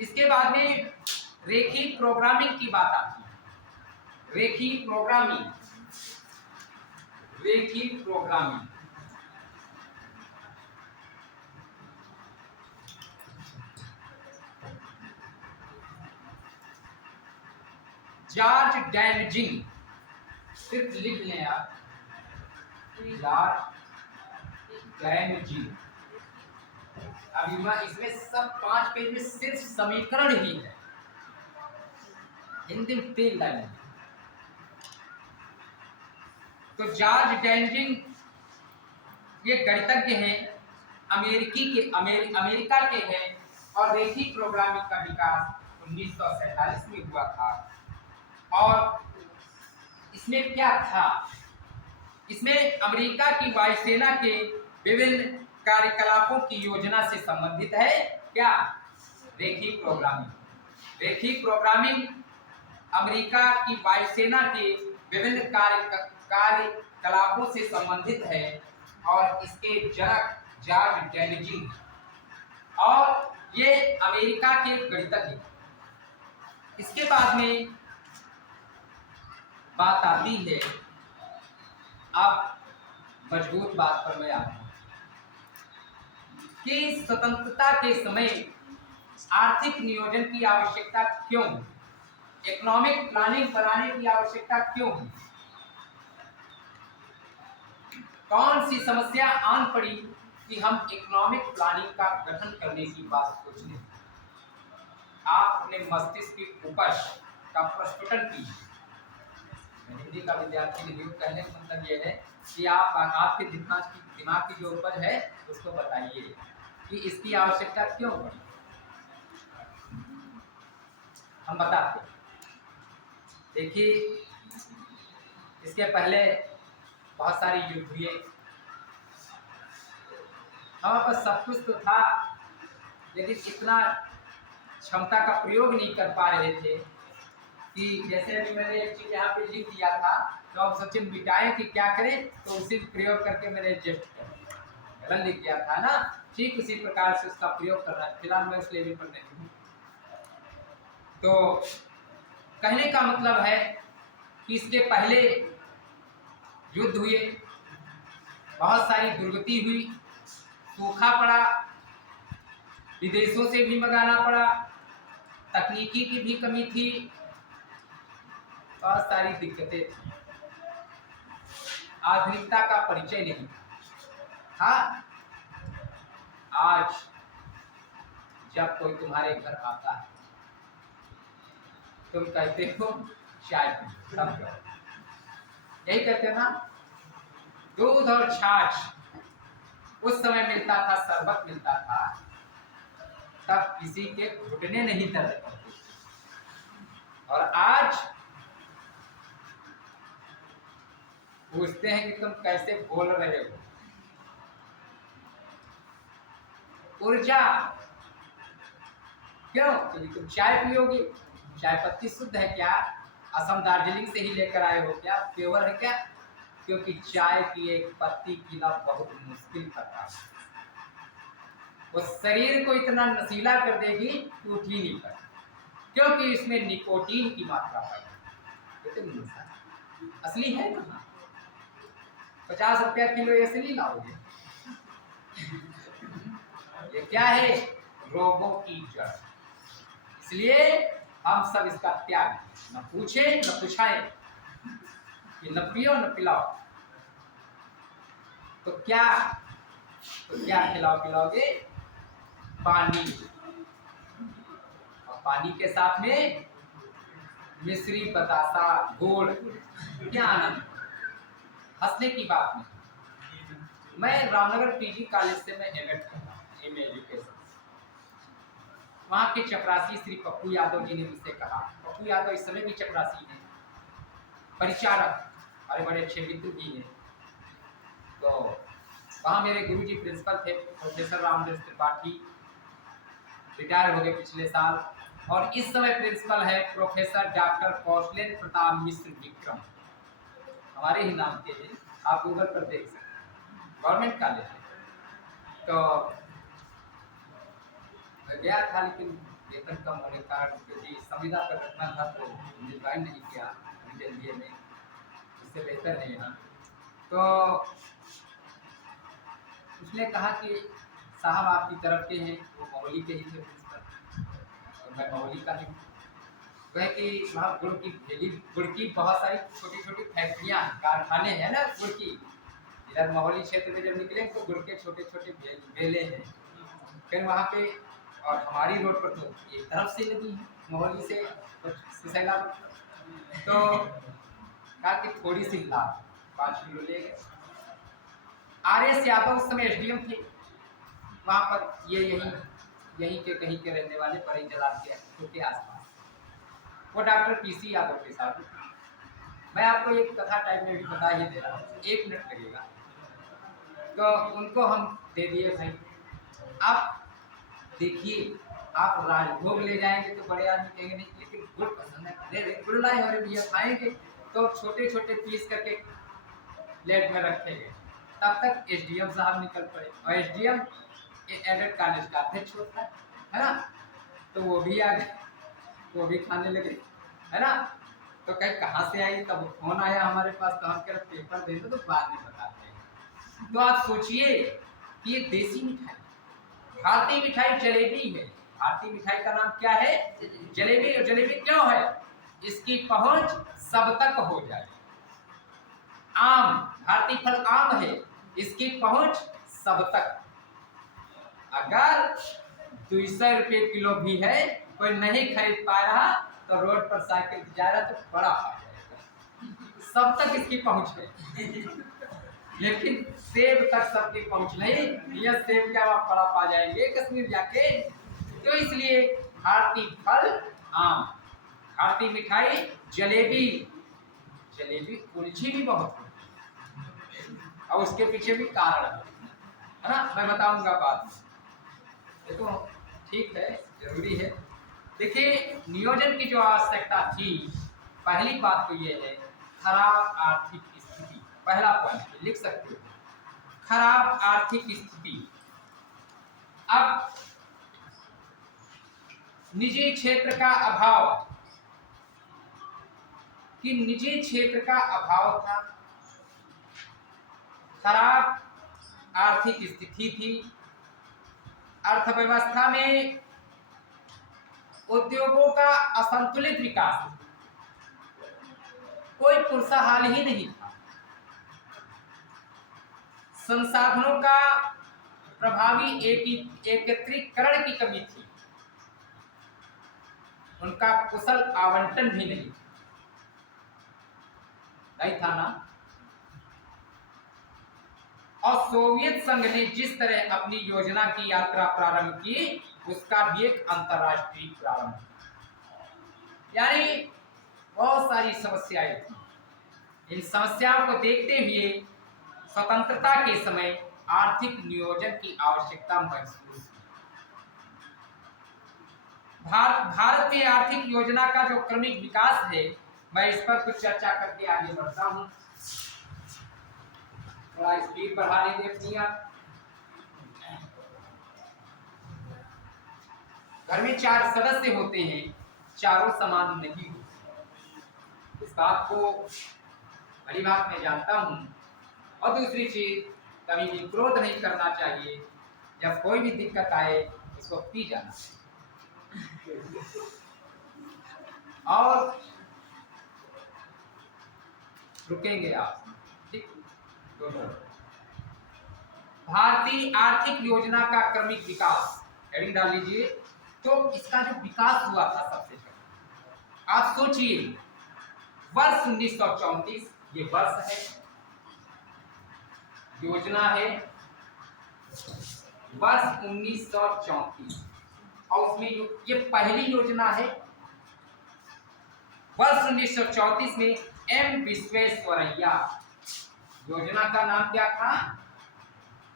इसके बाद में रेखीय प्रोग्रामिंग की बात आती है। रेखीय प्रोग्रामिंग, रेखीय प्रोग्रामिंग जॉर्ज डैनजिंग, सिर्फ लिख लें आप, जॉर्ज डैनजिंग। अभी इसमें सब 5 पेज में सिर्फ समीकरण ही है, हिंदी में 3 लाइन। तो जॉर्ज डैनजिंग ये गणितज्ञ हैं, अमेरिका के हैं, और रेखीय प्रोग्रामिंग का विकास 1947 में हुआ था। और इसमें क्या था? इसमें अमेरिका की वायुसेना के विभिन्न कार्यकलापों की योजना से संबंधित है क्या? रेखीय प्रोग्रामिंग। रेखीय प्रोग्रामिंग अमेरिका की वायुसेना के विभिन्न कार्यकलापों से संबंधित है, और इसके जनक जॉर्ज डैनजिंग, और ये अमेरिका के गणितज्ञ। इसके बाद में बात आती है, अब मजबूत बात पर मैं आता हूं कि स्वतंत्रता के समय आर्थिक नियोजन की आवश्यकता क्यों, इकोनॉमिक प्लानिंग बनाने की आवश्यकता क्यों, कौन सी समस्या आन पड़ी कि हम इकोनॉमिक प्लानिंग का गठन करने की बात सोचने। आप अपने मस्तिष्क की उपज का प्रस्फुटन कीजिए। हिंदी का विद्यार्थी रिव्यू कहने का मतलब ये है कि आप आपके दिमाग की जो उपज है उसको बताइए कि इसकी आवश्यकता क्यों पड़ी। हम बताते हैं। देखिए, इसके पहले बहुत सारी युद्ध हुए, हमारे पास सब कुछ तो था, लेकिन इतना क्षमता का प्रयोग नहीं कर पा रहे थे कि जैसे अभी मैंने एक चीज यहाँ पे लिख दिया था, तो अब सोचे मिटाएं कि क्या करें, तो उसी प्रयोग करके मैंने एडजस्ट गलत लिख दिया था ना, ठीक उसी प्रकार से उसका प्रयोग करना है। फिलहाल मैं उस लेवल पर नहीं हूँ। तो कहने का मतलब है कि इसके पहले युद्ध हुए, बहुत सारी दुर्गति हुई, सूखा पड़ा, विदेशों से भी मंगाना पड़ा, तकनीकी की भी कमी थी, बहुत सारी दिक्कतें थी, आधुनिकता का परिचय नहीं था। आज जब कोई तुम्हारे घर आता है, तुम कहते हो चाय पी, यही कहते ना। दूध और छाछ उस समय मिलता था, शरबत मिलता था, तब किसी के घुटने नहीं दर्द करते। और आज पूछते हैं कि तुम कैसे बोल रहे हो। ऊर्जा क्यों? क्योंकि तुम चाय पियोगे। चाय पत्ती शुद्ध है क्या? असम दार्जिलिंग से ही लेकर आए हो क्या? प्योर है क्या? क्योंकि चाय की एक पत्ती पीना बहुत मुश्किल का काम है। वो शरीर को इतना नशीला कर देगी कि उठ ही नहीं पाए, क्योंकि इसमें निकोटीन की मात्रा पाई। असली है कहाँ? 50 रुपया किलो असली लाओगे। ये क्या है? रोगों की जड़। इसलिए हम सब इसका त्याग न पूछे न पूछाए कि न पियो न पिलाओ, तो क्या खिलाओ पिलाओगे? पानी, और पानी के साथ में मिश्री, बतासा, गुड़, क्या आनंद। हंसने की बात नहीं। मैं रामनगर पीजी कॉलेज से मैं एमएड कर रहा हूँ, एमए एजुकेशन। वहाँ के चपरासी श्री पप्पू यादव जी ने मुझसे कहा, पप्पू यादव इस समय भी चपरासी हैं, परिचारक, बड़े बड़े अच्छे मित्र जी हैं। तो वहाँ मेरे गुरुजी प्रिंसिपल थे प्रोफेसर रामदेव त्रिपाठी, रिटायर हो गए पिछले साल, और इस समय प्रिंसिपल है प्रोफेसर डॉक्टर कौशलेंद्र प्रताप मिश्र विक्रम, हमारे ही नाम के हैं, आप गूगल पर देख सकते हैं, गवर्नमेंट कॉलेज है। तो गया था, लेकिन वेतन कम होने के कारण क्योंकि संविदा पर रखना था तो मुझे ज्वाइन नहीं किया दिल्ली में, इससे बेहतर है यहाँ। तो उसने कहा कि साहब आपकी तरफ के हैं, वो महोली के ही थे प्रिंसिपल, और मैं महोली का ही। वह कि वहाँ गुड़ की बहुत सारी छोटी छोटी फैक्ट्रियाँ, कारखाने हैं ना गुड़ की। इधर महोली क्षेत्र में जब निकले तो गुड़ के छोटे छोटे बेले हैं। फिर वहाँ पे, और हमारी रोड पर तो एक तरफ से लगी है महोली से सिसैला, तो कहा कि थोड़ी सी ला 5 किलो ले गए। आर.एस. यादव उस समय एसडीएम थे वहाँ पर, ये यहीं के कहीं के रहने वाले, बड़े जलाल के आसपास। वो डॉक्टर पीसी यादव के साथ। मैं आपको एक कथा टाइप में भी बता ही दे रहा हूँ, 1 मिनट लगेगा। तो उनको हम दे दिए भाई। आप देखिए, आप राजभोग ले जाएंगे तो बड़े आदमी कहेंगे नहीं, लेकिन गुड़ पसंद है, अरे गुड़ लाए और भैया खाएंगे, तो छोटे छोटे पीस करके प्लेट में रखेंगे। तब तक एसडीएम साहब निकल पड़े, और एसडीएम एडेड कॉलेज का अध्यक्ष होता है ना, तो वो भी आ गए, वो भी खाने लगे, है ना। तो कहीं कहाँ से आई, तब फोन आया हमारे पास, तो हम कह रहे पेपर दे दो, तो बाद में बताते हैं। तो आप सोचिए कि ये देसी मिठाई, भारतीय मिठाई जलेबी है। भारतीय मिठाई का नाम क्या है? जलेबी। और जलेबी क्यों है? इसकी पहुंच सब तक हो जाए। आम, भारतीय फल आम है, इसकी पहुंच सब तक। अगर 200 रुपये किलो भी है, कोई नहीं खरीद पा रहा, तो रोड पर साइकिल जा रहा तो बड़ा पा जाएगा, सब तक इसकी पहुंच है। लेकिन सेब तक सबकी पहुंच नहीं, यह सेब क्या वहाँ बड़ा पा जाएंगे कश्मीर जाके। तो इसलिए भारतीय फल आम, भारतीय मिठाई जलेबी। जलेबी उलझी भी बहुत है, और उसके पीछे भी कारण है ना, मैं बताऊंगा बाद में। देखो ठीक है, जरूरी है। देखिए, नियोजन की जो आवश्यकता थी, पहली बात तो ये है खराब आर्थिक स्थिति। पहला पॉइंट लिख सकते हो, खराब आर्थिक स्थिति। अब निजी क्षेत्र का अभाव, कि निजी क्षेत्र का अभाव था, खराब आर्थिक स्थिति थी, अर्थव्यवस्था में उद्योगों का असंतुलित विकास, कोई पुरस्कार ही नहीं था, संसाधनों का प्रभावी एकत्रीकरण की कमी थी, उनका कुशल आवंटन भी नहीं था ना। और सोवियत संघ ने जिस तरह अपनी योजना की यात्रा प्रारंभ की, उसका भी एक अंतरराष्ट्रीय प्रारंभ, यानी बहुत सारी समस्याएं थी। इन समस्याओं को देखते हुए स्वतंत्रता के समय आर्थिक नियोजन की आवश्यकता महसूस। भारत की आर्थिक योजना का जो क्रमिक विकास है, मैं इस पर कुछ चर्चा करके आगे बढ़ता हूँ। थोड़ा स्पीड बढ़ाने देती आप। घर में 4 सदस्य होते हैं, चारों समान नहीं होते, इस बात को बड़ी बात मैं जानता हूँ। और दूसरी चीज, कभी भी क्रोध नहीं करना चाहिए, जब कोई भी दिक्कत आए उसको पी जाना चाहिए। और रुकेंगे आप, ठीक, दोनों। भारतीय आर्थिक योजना का क्रमिक विकास, हेडिंग डाल लीजिए। तो इसका जो विकास हुआ था सबसे पहले, आप सोचिए, वर्ष 1934 ये वर्ष है, योजना है वर्ष 1934, और उसमें ये पहली योजना है। वर्ष 1934 में एम विश्वेश्वरैया, योजना का नाम क्या था?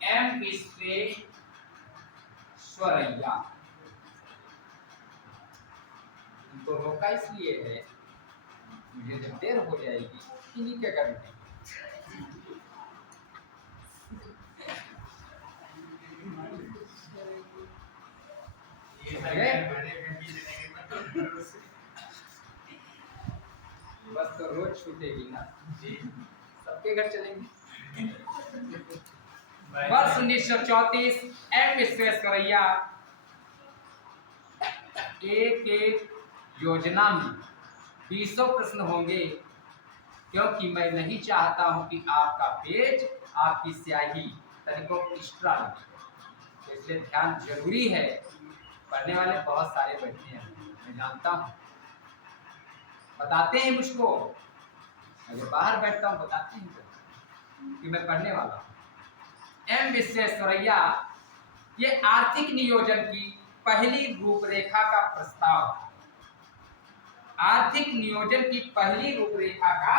एम विश्वेश्वरैया। तो रोका इसलिए है, मुझे जब देर हो जाएगी इन्हीं क्या करेंगे। बस तो रोज छूटेगी ना, सबके घर चलेंगे। वर्ष 1934 एम विश्वेश्वरैया एक योजना में 20 प्रश्न होंगे, क्योंकि मैं नहीं चाहता हूं कि आपका पेज, आपकी स्याही तनिको एक्स्ट्रा लगे, तो इसलिए ध्यान जरूरी है। पढ़ने वाले बहुत सारे बैठे हैं, मैं जानता हूं, बताते हैं मुझको, अगर बाहर बैठता हूं बताते हैं कि मैं पढ़ने वाला हूं। एम विश्वेश्वरैया ये आर्थिक नियोजन की पहली रूपरेखा का प्रस्ताव, आर्थिक नियोजन की पहली रूपरेखा का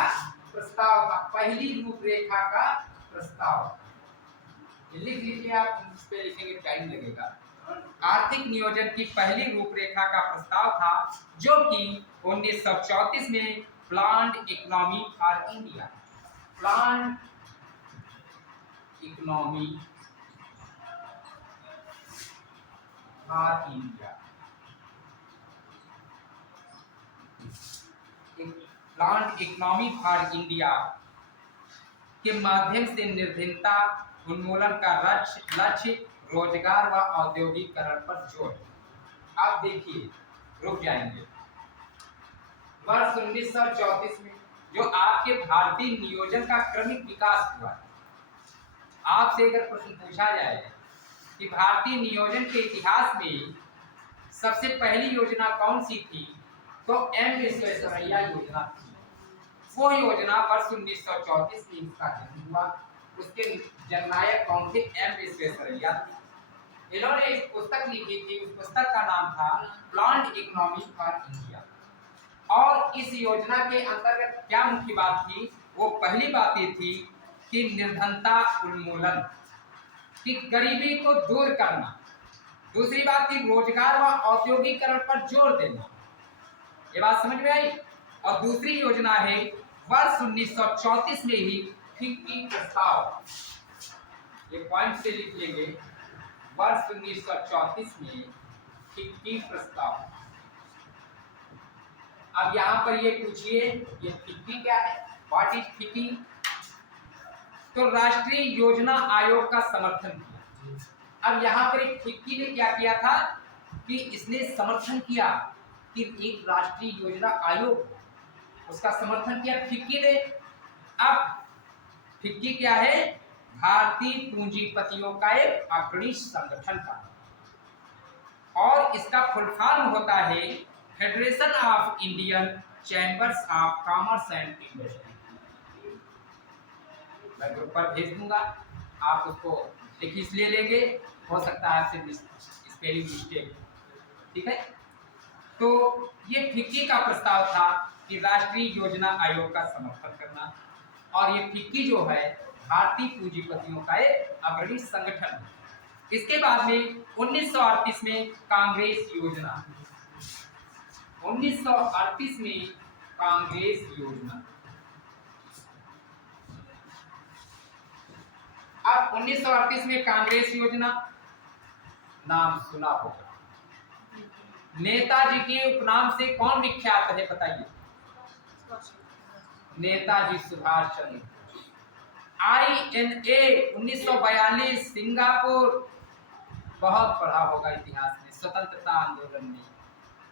प्रस्ताव था, पहली रूपरेखा का प्रस्ताव। लिख लीजिए, आप इस पे लिखेंगे टाइम लगेगा। आर्थिक नियोजन की पहली रूपरेखा का प्रस्ताव था, जो कि 1934 में planned economy for India, planned economy for India, planned economy for India के माध्यम से निर्धनता उन्मूलन का लक्ष्य रोजगार व औद्योगिकरण पर जोर। आप देखिए, रुक जाएंगे। वर्ष 1934 में जो आपके भारतीय नियोजन का क्रमिक विकास हुआ, आपसे अगर प्रश्न पूछा जाए कि भारतीय नियोजन के इतिहास में सबसे पहली योजना कौन सी थी, तो एम विश्वेश्वरैया योजना थी। वो योजना वर्ष 1934 में इसका जन्म हुआ। उसके जननायक कौन थे? एम विश्वेश्वरैया थे। इन्होंने एक पुस्तक लिखी थी, उस पुस्तक का नाम था प्लान्ड इकोनॉमी फॉर इंडिया। और इस योजना के अंतर्गत क्या मुख्य बात थी? वो पहली बात ये थी कि निर्धनता उन्मूलन, कि गरीबी को दूर करना। दूसरी बात थी रोजगार व औद्योगिकरण पर जोर देना। ये बात समझ में आई? और दूसरी योजना है वर्ष 1934 में ही फिक्की प्रस्ताव, ये पॉइंट से लिख लेंगे, वर्ष 1934 में फिक्की प्रस्ताव। अब यहाँ पर ये पूछिए, ये फिक्की क्या है? What is FICCI? तो राष्ट्रीय योजना आयोग का समर्थन किया। अब यहाँ पर एक फिक्की ने क्या किया था कि इसने समर्थन किया कि एक राष्ट्रीय योजना आयोग, उसका समर्थन किया फिक्की ने। अब फिक्की क्या है? भारतीय पूंजीपतियों का एक अग्रणी संगठन था, और इसका फुल फॉर्म होता है federation of Indian chambers of commerce and industry. मैं ग्रुप पर भेज दूंगा, आप उसको लिख इसलिए लेंगे, हो सकता है आपसे स्पेलिंग मिस्टेक, ठीक है। तो ये फिक्की का प्रस्ताव था कि राष्ट्रीय योजना आयोग का समर्थन करना, और ये फिक्की जो है भारतीय पूंजीपतियों का एक अग्रणी संगठन है। इसके बाद में 1938 में कांग्रेस योजना, 1938 में कांग्रेस योजना। अब 1938 में कांग्रेस योजना नाम सुना होगा। नेताजी के उपनाम से कौन विख्यात है बताइए? नेताजी सुभाष चंद्र। INA 1942 सिंगापुर, बहुत पढ़ा होगा इतिहास में, स्वतंत्रता आंदोलन में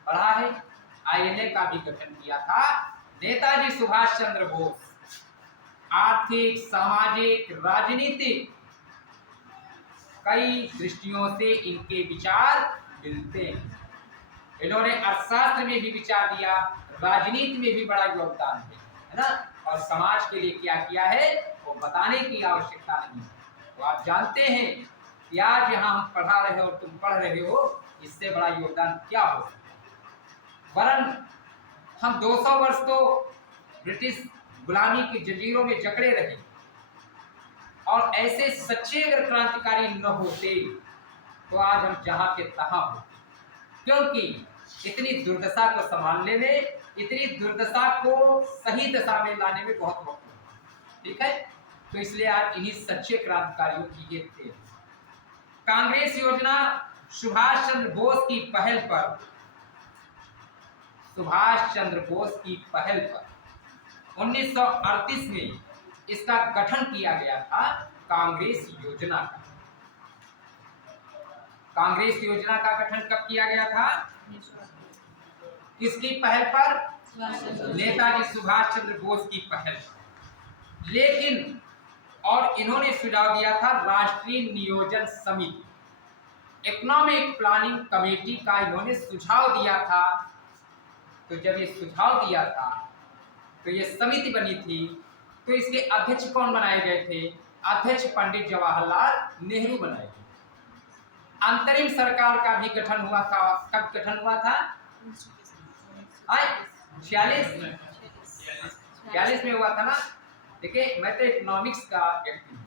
पढ़ा है। INA का भी गठन किया था नेताजी सुभाष चंद्र बोस। आर्थिक, सामाजिक, राजनीतिक कई दृष्टियों से इनके विचार मिलते हैं। इन्होंने अर्थशास्त्र में भी विचार दिया, राजनीति में भी बड़ा योगदान है ना। और समाज के लिए क्या किया है वो बताने की आवश्यकता नहीं है। तो आप जानते हैं कि आज यहाँ हम पढ़ा रहे हो और तुम पढ़ रहे हो, इससे बड़ा योगदान क्या हो। वरन हम 200 वर्ष तो ब्रिटिश गुलामी की जंजीरों में जकड़े रहे, और ऐसे सच्चे अगर क्रांतिकारी न होते तो आज हम जहां के तहां हो। क्योंकि इतनी दुर्दशा को संभालने में, इतनी दुर्दशा को सही दशा में लाने में बहुत वक्त लगा। ठीक है, तो इसलिए आज इन्हीं सच्चे क्रांतिकारियों की ये थे। कांग्रेस योजना सुभाष चंद्र बोस की पहल पर, सुभाष चंद्र बोस की पहल पर 1938 में इसका गठन किया गया था, कांग्रेस योजना का। कांग्रेस योजना का गठन कब किया गया था? किसकी पहल पर? नेताजी सुभाष चंद्र बोस की पहल पर। लेकिन और इन्होंने सुझाव दिया था राष्ट्रीय नियोजन समिति, इकोनॉमिक प्लानिंग कमेटी का इन्होंने सुझाव दिया था। तो जब ये सुझाव दिया था तो ये समिति बनी थी, तो इसके अध्यक्ष कौन बनाए गए थे? अध्यक्ष पंडित जवाहरलाल नेहरू बनाए गए। अंतरिम सरकार का भी गठन हुआ था। कब गठन हुआ था? 46 में हुआ था ना। देखिए, मैं तो इकोनॉमिक्स का व्यक्ति हूँ,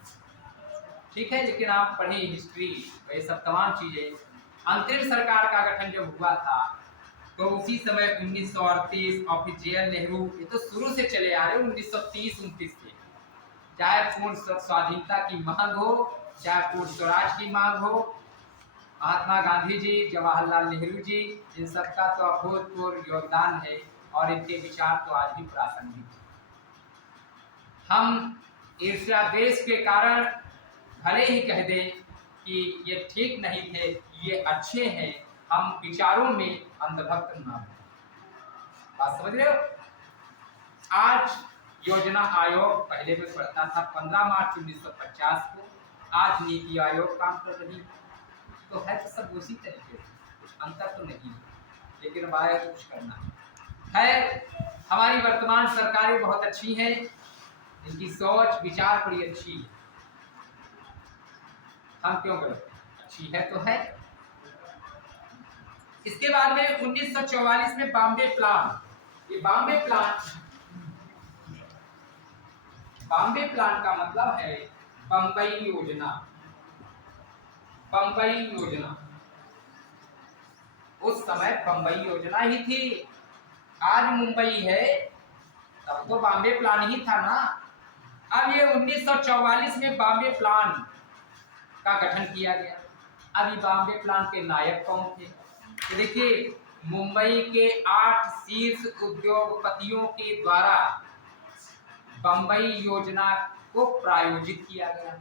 ठीक है, लेकिन आप पढ़े हिस्ट्री, ये सब तमाम चीजें। अंतरिम सरकार का गठन जब हुआ था तो उसी समय 1938 और फिर JL नेहरू, ये तो शुरू से चले आ रहे 1930-29 से। चाहे पूर्ण स्वाधीनता की मांग हो, चाहे पूर्ण स्वराज की मांग हो, महात्मा गांधी जी, जवाहरलाल नेहरू जी, इन सबका तो अभूतपूर्व योगदान है और इनके विचार तो आज भी प्रासंगिक है। हम ईर्ष्या द्वेष के कारण भले ही कह दें कि ये ठीक नहीं थे, ये अच्छे हैं, हम विचारों में अंधभक्त ना हो। बात समझ रहे हो? आज योजना आयोग, पहले में पढ़ता था 15 मार्च 1950 को, आज नीति आयोग काम कर रही है। तो है तो सब उसी तरीके से, कुछ अंतर तो नहीं, लेकिन अब आया कुछ करना है। हमारी वर्तमान सरकारें बहुत अच्छी हैं, इनकी सोच विचार बड़ी अच्छी है। हम क्यों गलत? अच्छी है तो है। इसके बाद में 1944 में बॉम्बे प्लान, ये बॉम्बे प्लान का मतलब है बंबई योजना। बंबई योजना उस समय बंबई योजना ही थी। आज मुंबई है, तब तो बॉम्बे प्लान ही था ना। अब ये 1944 में बॉम्बे प्लान का गठन किया गया। अभी बॉम्बे प्लान के नायक कौन थे? तो देखिए, मुंबई के 8 शीर्ष उद्योगपतियों के द्वारा बंबई योजना को प्रायोजित किया गया।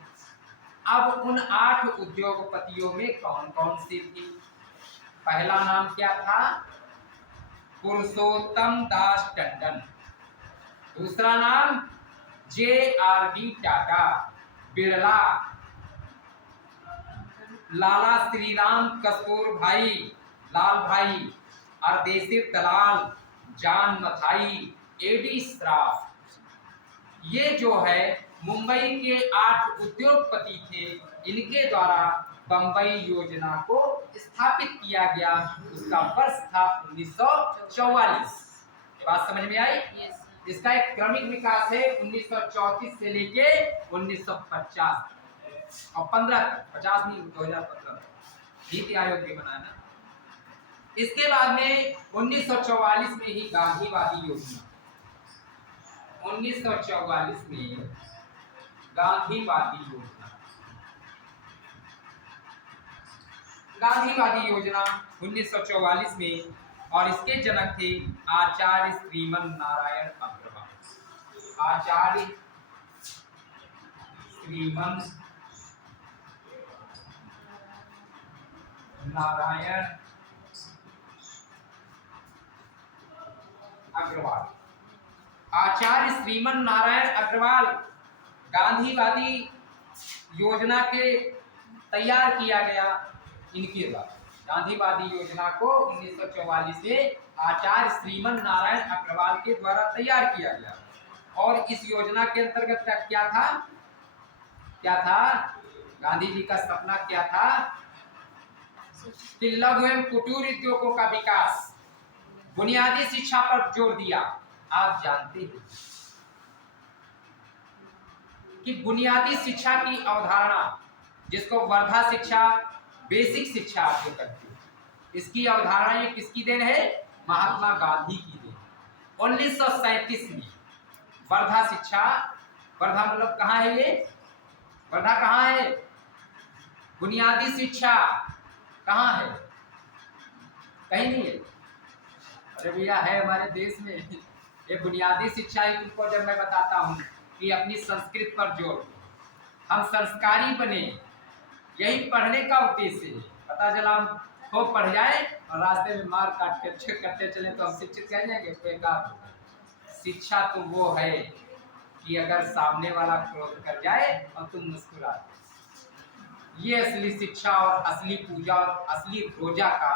अब उन 8 उद्योगपतियों में कौन कौन से थे? पहला नाम क्या था? पुरुषोत्तम दास टंडन। दूसरा नाम JRD टाटा, बिरला, लाला श्रीराम कस्तूरभाई, लाल भाई, अर्देशिर दलाल, जान मथाई, AD श्रॉफ। ये जो है मुंबई के 8 उद्योगपति थे, इनके द्वारा बंबई योजना को स्थापित किया गया। उसका वर्ष था 1944। ये बात समझ में आई? इसका एक क्रमिक विकास है 1934 से लेके 1950 और 15 तक, 50 नहीं 2015 नीति आयोग भी बना ना। इसके बाद में 1944 में ही गांधीवादी योजना, 1944 में गांधीवादी योजना, गांधीवादी योजना 1944 में, और इसके जनक थे आचार्य श्रीमन नारायण अग्रवाल। आचार्य श्रीमन नारायण अग्रवाल। आचार्य श्रीमन नारायण अग्रवाल गांधीवादी योजना के तैयार किया गया इनके द्वारा। गांधीवादी योजना को 1944 में आचार्य श्रीमन नारायण अग्रवाल के द्वारा तैयार किया गया। और इस योजना के अंतर्गत क्या था? गांधी जी का सपना क्या था कि लघु एवं कुटीर उद्योगों का विकास, बुनियादी शिक्षा पर जोर दिया। आप जानते हैं कि बुनियादी शिक्षा की अवधारणा, जिसको वर्धा शिक्षा, बेसिक शिक्षा आप जो करते हैं, इसकी अवधारणा ये किसकी देन है? महात्मा गांधी की देन। 1937 में वर्धा शिक्षा, वर्धा मतलब कहाँ है ये? वर्धा कहाँ है? बुनियादी शिक्षा कहाँ है? कहीं नहीं है। अरे भैया है हमारे देश में। ये बुनियादी शिक्षा ही तुमको जब मैं बताता हूँ कि अपनी संस्कृत पर जोर, हम संस्कारी बने, यही पढ़ने का उद्देश्य है। पता चला हम खूब पढ़ जाए और रास्ते में मार काट के करते चले तो हम शिक्षित कह जाएंगे? बेकार। शिक्षा तो वो है कि अगर सामने वाला क्रोध कर जाए और तुम मुस्कुरा दो, ये असली शिक्षा और असली पूजा और असली रोजा का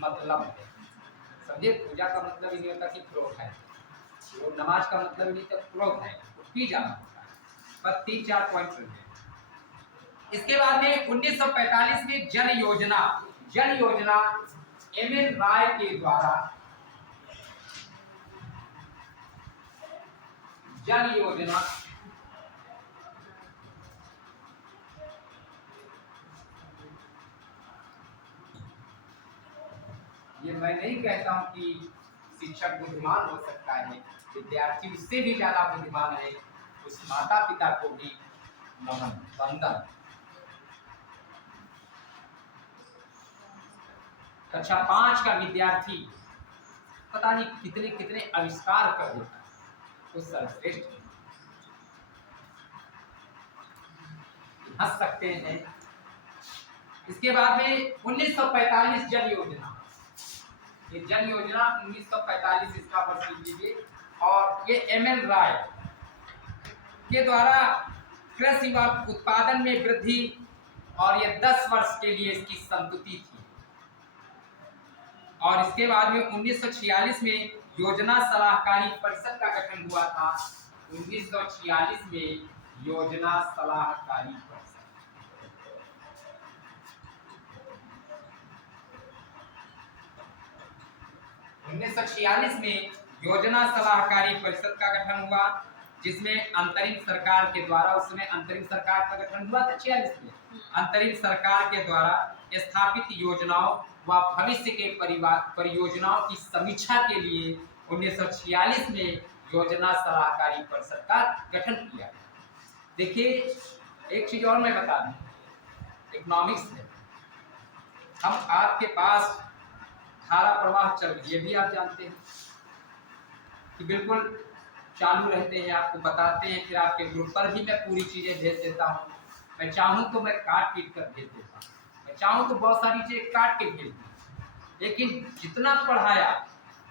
मतलब है। समझे? पूजा का मतलब ही नहीं होता कि क्रोध है, वो नमाज का मतलब ही नहीं था क्रोध है, की जाना होता है। बस 3-4 पॉइंट समझे। इसके बाद में 1945 में जन योजना एम.एन. राय के द्वारा जन योजना ये मैं नहीं कहता हूं कि शिक्षक बुद्धिमान हो सकता है, विद्यार्थी उससे भी ज्यादा बुद्धिमान है। उस माता पिता को भी नमन वंदन। कक्षा 5 का विद्यार्थी पता नहीं कितने कितने आविष्कार कर देता है, तो सर्वश्रेष्ठ हंस सकते हैं। इसके बाद में 1945 जन योजना, ये जन योजना 1945 इसका वर्ष लिख लीजिए। और ये एम.एन. राय के द्वारा कृषि उत्पादन में वृद्धि, और ये 10 वर्ष के लिए इसकी संतुति थी। और इसके बाद में 1946 में योजना सलाहकारी परिषद का गठन हुआ था। 1946 में योजना सलाहकारी परिषद। उन्नीस में योजना सलाहकारी परिषद का गठन हुआ, जिसमें अंतरिम सरकार के द्वारा, उस समय अंतरिम सरकार का गठन हुआ था 46 में, अंतरिम सरकार के द्वारा स्थापित योजनाओं व भविष्य के परियोजनाओं की समीक्षा के लिए 1946 में योजना सलाहकारी परिषद का गठन किया। देखिए एक चीज और मैं बता दूं, इकोनॉमिक्स में हम आपके पास धारा प्रवाह चल रही है, भी आप जानते हैं कि बिल्कुल चालू रहते हैं, आपको बताते हैं, फिर आपके ग्रुप पर भी मैं पूरी चीजें भेज देता हूँ। मैं चाहूँ तो मैं काट पीट कर भेज देता हूँ, मैं चाहूँ तो बहुत सारी चीजें काट के भेज दूँ, लेकिन जितना पढ़ाया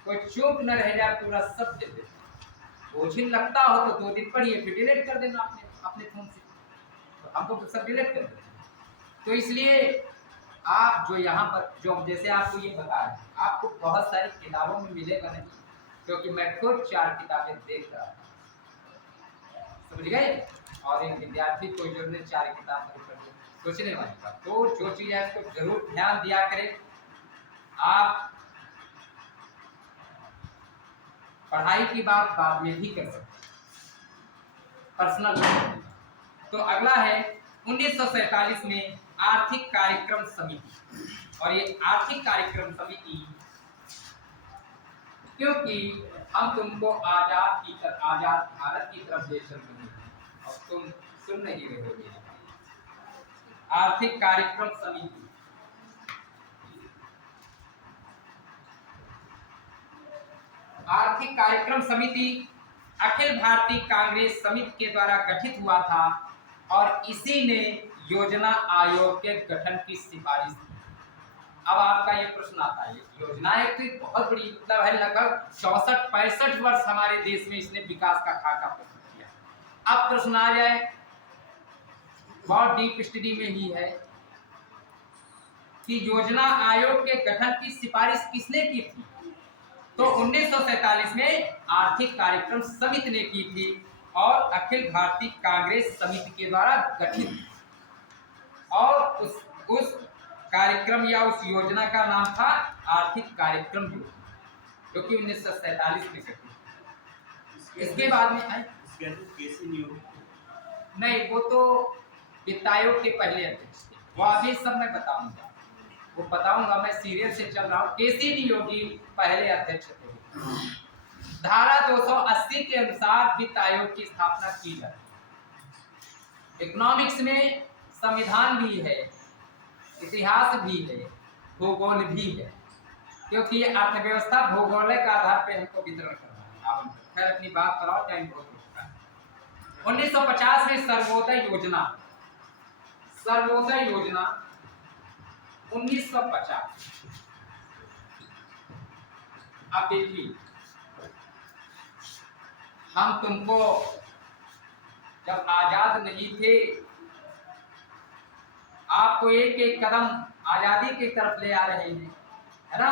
कोई चूक न रह जाए पूरा सब दे देता। बोझिल लगता हो तो 2 दिन पढ़िए, फिर डिलीट कर देना अपने फोन से, तो हमको तो सब डिलीट कर देते। तो इसलिए आप जो यहाँ पर जो जैसे आपको ये बताया, आपको बहुत सारी किताबों में मिलेगा नहीं, क्योंकि मैं खुद 4 किताबें देख रहा हूँ, समझ गए। और एक विद्यार्थी को जो 4 किताब सोचने वाली बात, तो जो चीज़ है उसको जरूर ध्यान दिया करें। आप पढ़ाई की बात बाद में भी कर सकते हैं, पर्सनल। तो अगला है 1947 में आर्थिक कार्यक्रम समिति। और ये आर्थिक कार्यक्रम समिति, क्योंकि हम तुमको आजाद भारत की तरफ ले चल रहे हैं और तुम सुन नहीं रहोगे। आर्थिक कार्यक्रम समिति, आर्थिक कार्यक्रम समिति अखिल भारतीय कांग्रेस समिति के द्वारा गठित हुआ था, और इसी ने योजना आयोग के गठन की सिफारिश की। अब आपका ये प्रश्न आता है, योजना एक तो बहुत बड़ी मतलब है, लगभग 64-65 वर्ष हमारे देश में इसने विकास का खाका प्रस्तुत किया। अब प्रश्न आ जाए, बहुत डीप स्टडी में ही है कि योजना आयोग के गठन की सिफारिश किसने की थी? तो 1947 में आर्थिक कार्यक्रम समिति ने की थी और अखिल भारतीय कांग्रेस समिति के द्वारा गठित, और उस कार्यक्रम या उस योजना का नाम था आर्थिक कार्यक्रम जो कि 1947 में गठित। इसके बाद में नहीं, वो तो वित्त आयोग के पहले अध्यक्ष थे, वो अभी सब मैं बताऊंगा, वो बताऊंगा, मैं सीरियल से चल रहा हूँ। केसी नियोगी पहले अध्यक्ष थे। धारा 280 के अनुसार वित्त आयोग की स्थापना की जाती है। इकोनॉमिक्स में संविधान भी है, इतिहास भी है, भूगोल भी है, क्योंकि ये अर्थव्यवस्था भूगोल के आधार पे हमको वितरण करना है। आप खैर अपनी बात कराओ, टाइम बहुत हो चुका है। 1950 में सर्वोदय योजना 1950। अब देखिए, हम तुमको जब आजाद नहीं थे, आपको एक एक कदम आजादी की तरफ ले आ रहे हैं, है ना?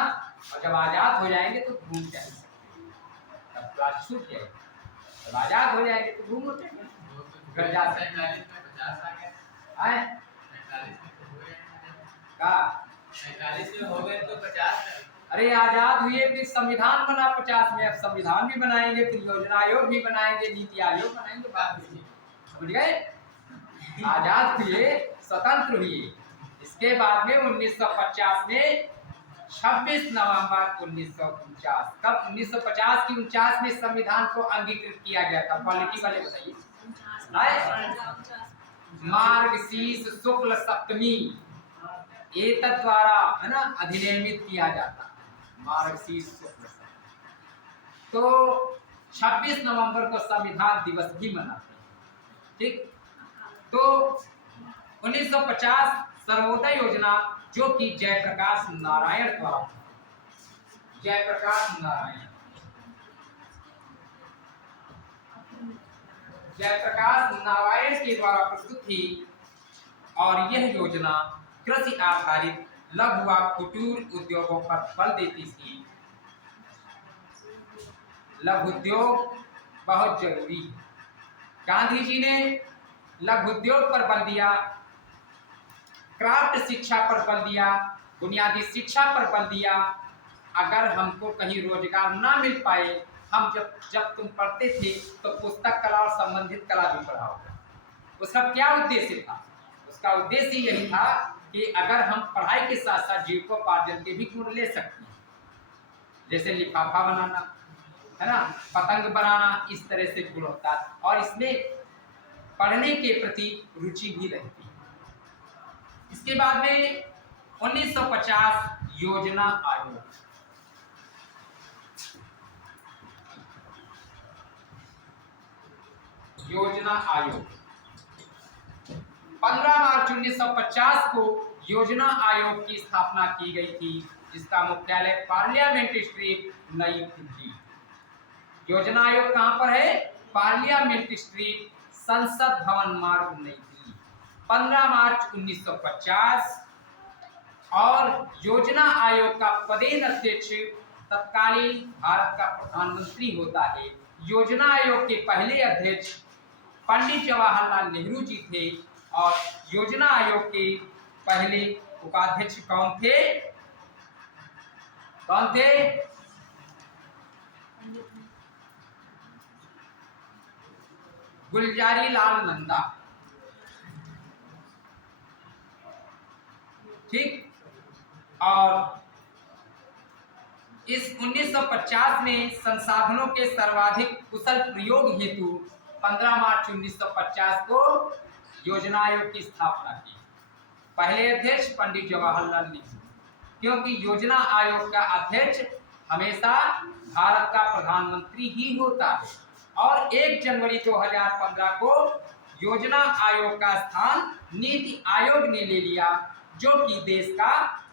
और जब आजाद हो जाएंगे तो घूम जाएंगे, तब क्लास छूट जाएगी। जब आजाद हो जाएंगे तो घूम उठेंगे, घर जा सकते हैं। का 45 में हो गए तो 50। अरे आजाद हुए, फिर संविधान बना 50 में, अब संविधान भी बनाएंगे, फिर योजना आयोग भी बनाएंगे, नीति आयोग बनाएंगे, बात हुई। समझ गए? आजाद हुए, स्वतंत्र हुए, इसके बाद में 1950 में 26 नवंबर 1949, कब 1950 की 49 में संविधान को अंगीकृत किया गया था। क्वालिटी वाले बताइए। मार्गशीर्ष शुक्ल सप्तमी एतद् द्वारा, है ना, अधिनियमित किया जाता है मार्गशीर्ष शुक्ल सप्तमी। तो 26 नवंबर को संविधान दिवस भी मनाते हैं। ठीक, तो 1950 सर्वोदय योजना, जो कि जयप्रकाश नारायण द्वारा, जयप्रकाश नारायण के द्वारा प्रस्तुत थी, और यह योजना कृषि आधारित लघु व कुटीर उद्योगों पर बल देती थी। लघु उद्योग बहुत जरूरी है। गांधी जी ने लघु उद्योग पर बल दिया, क्राफ्ट शिक्षा पर बल दिया, बुनियादी शिक्षा पर बल दिया। अगर हमको कहीं रोजगार ना मिल पाए, हम जब तुम पढ़ते थे तो पुस्तक कला और संबंधित कला भी पढ़ाओ। उसका क्या उद्देश्य था? उसका उद्देश्य यही था कि अगर हम पढ़ाई के साथ साथ जीविकोपार्जन के भी गुण ले सकते हैं, जैसे लिफाफा बनाना, है ना, पतंग बनाना, इस तरह से गुण होता है, और इसमें पढ़ने के प्रति रुचि भी रहती है। इसके बाद में 1950 योजना आयोग, योजना आयोग 15 मार्च 1950 को योजना आयोग की स्थापना की गई थी, जिसका मुख्यालय पार्लियामेंट स्ट्रीट, नई दिल्ली। योजना आयोग कहां पर है? पार्लियामेंट स्ट्रीट, संसद भवन मार्ग, नई दिल्ली। 15 मार्च 1950। और योजना आयोग का पदेन अध्यक्ष तत्कालीन भारत का प्रधानमंत्री होता है। योजना आयोग के पहले अध्यक्ष पंडित जवाहरलाल नेहरू जी थे, और योजना आयोग के पहले उपाध्यक्ष कौन थे? गुलजारी लाल नंदा। ठीक, और इस 1950 में संसाधनों के सर्वाधिक कुशल प्रयोग हेतु 15 मार्च 1950 को योजना आयोग की स्थापना की। पहले अध्यक्ष पंडित जवाहरलाल नेहरू, क्योंकि योजना आयोग का अध्यक्ष हमेशा भारत का प्रधानमंत्री ही होता है, और 1 जनवरी 2015 को योजना आयोग का स्थान नीति आयोग ने ले लिया, जो कि देश का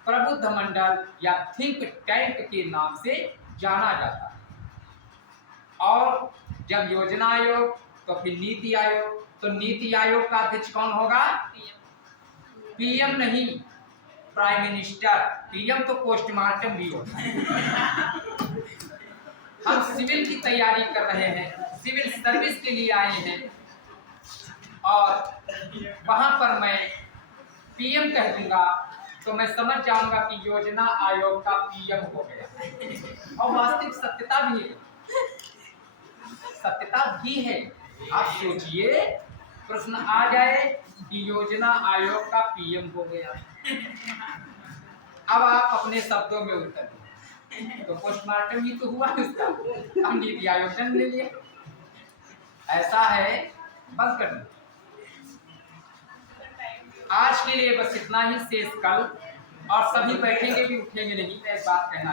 प्रबुद्ध मंडल या थिंक टैंक के नाम से जाना जाता है। और जब योजना आयोग तो फिर नीति आयोग। तो नीति आयोग का अध्यक्ष कौन होगा? पीएम नहीं, प्राइम मिनिस्टर। पीएम तो पोस्टमार्टम भी होता है। हम सिविल की तैयारी कर रहे हैं, सिविल सर्विस के लिए आए हैं, और वहां पर मैं पीएम कह दूंगा तो मैं समझ जाऊंगा कि योजना आयोग का पीएम हो गया। और वास्तविक सत्यता भी है, सत्यता भी है। आप सोचिए, प्रश्न आ जाए कि योजना आयोग का पीएम हो गया, अब आप अपने शब्दों में उत्तर दें, तो पोस्टमार्टम ही तो हुआ उसका, हम नीति आयोग जन्म ले लिए। ऐसा है, बंद कर दो। आज के लिए बस इतना ही, शेष कल। और सभी बैठेंगे भी, उठेंगे नहीं, मैं एक बात कहना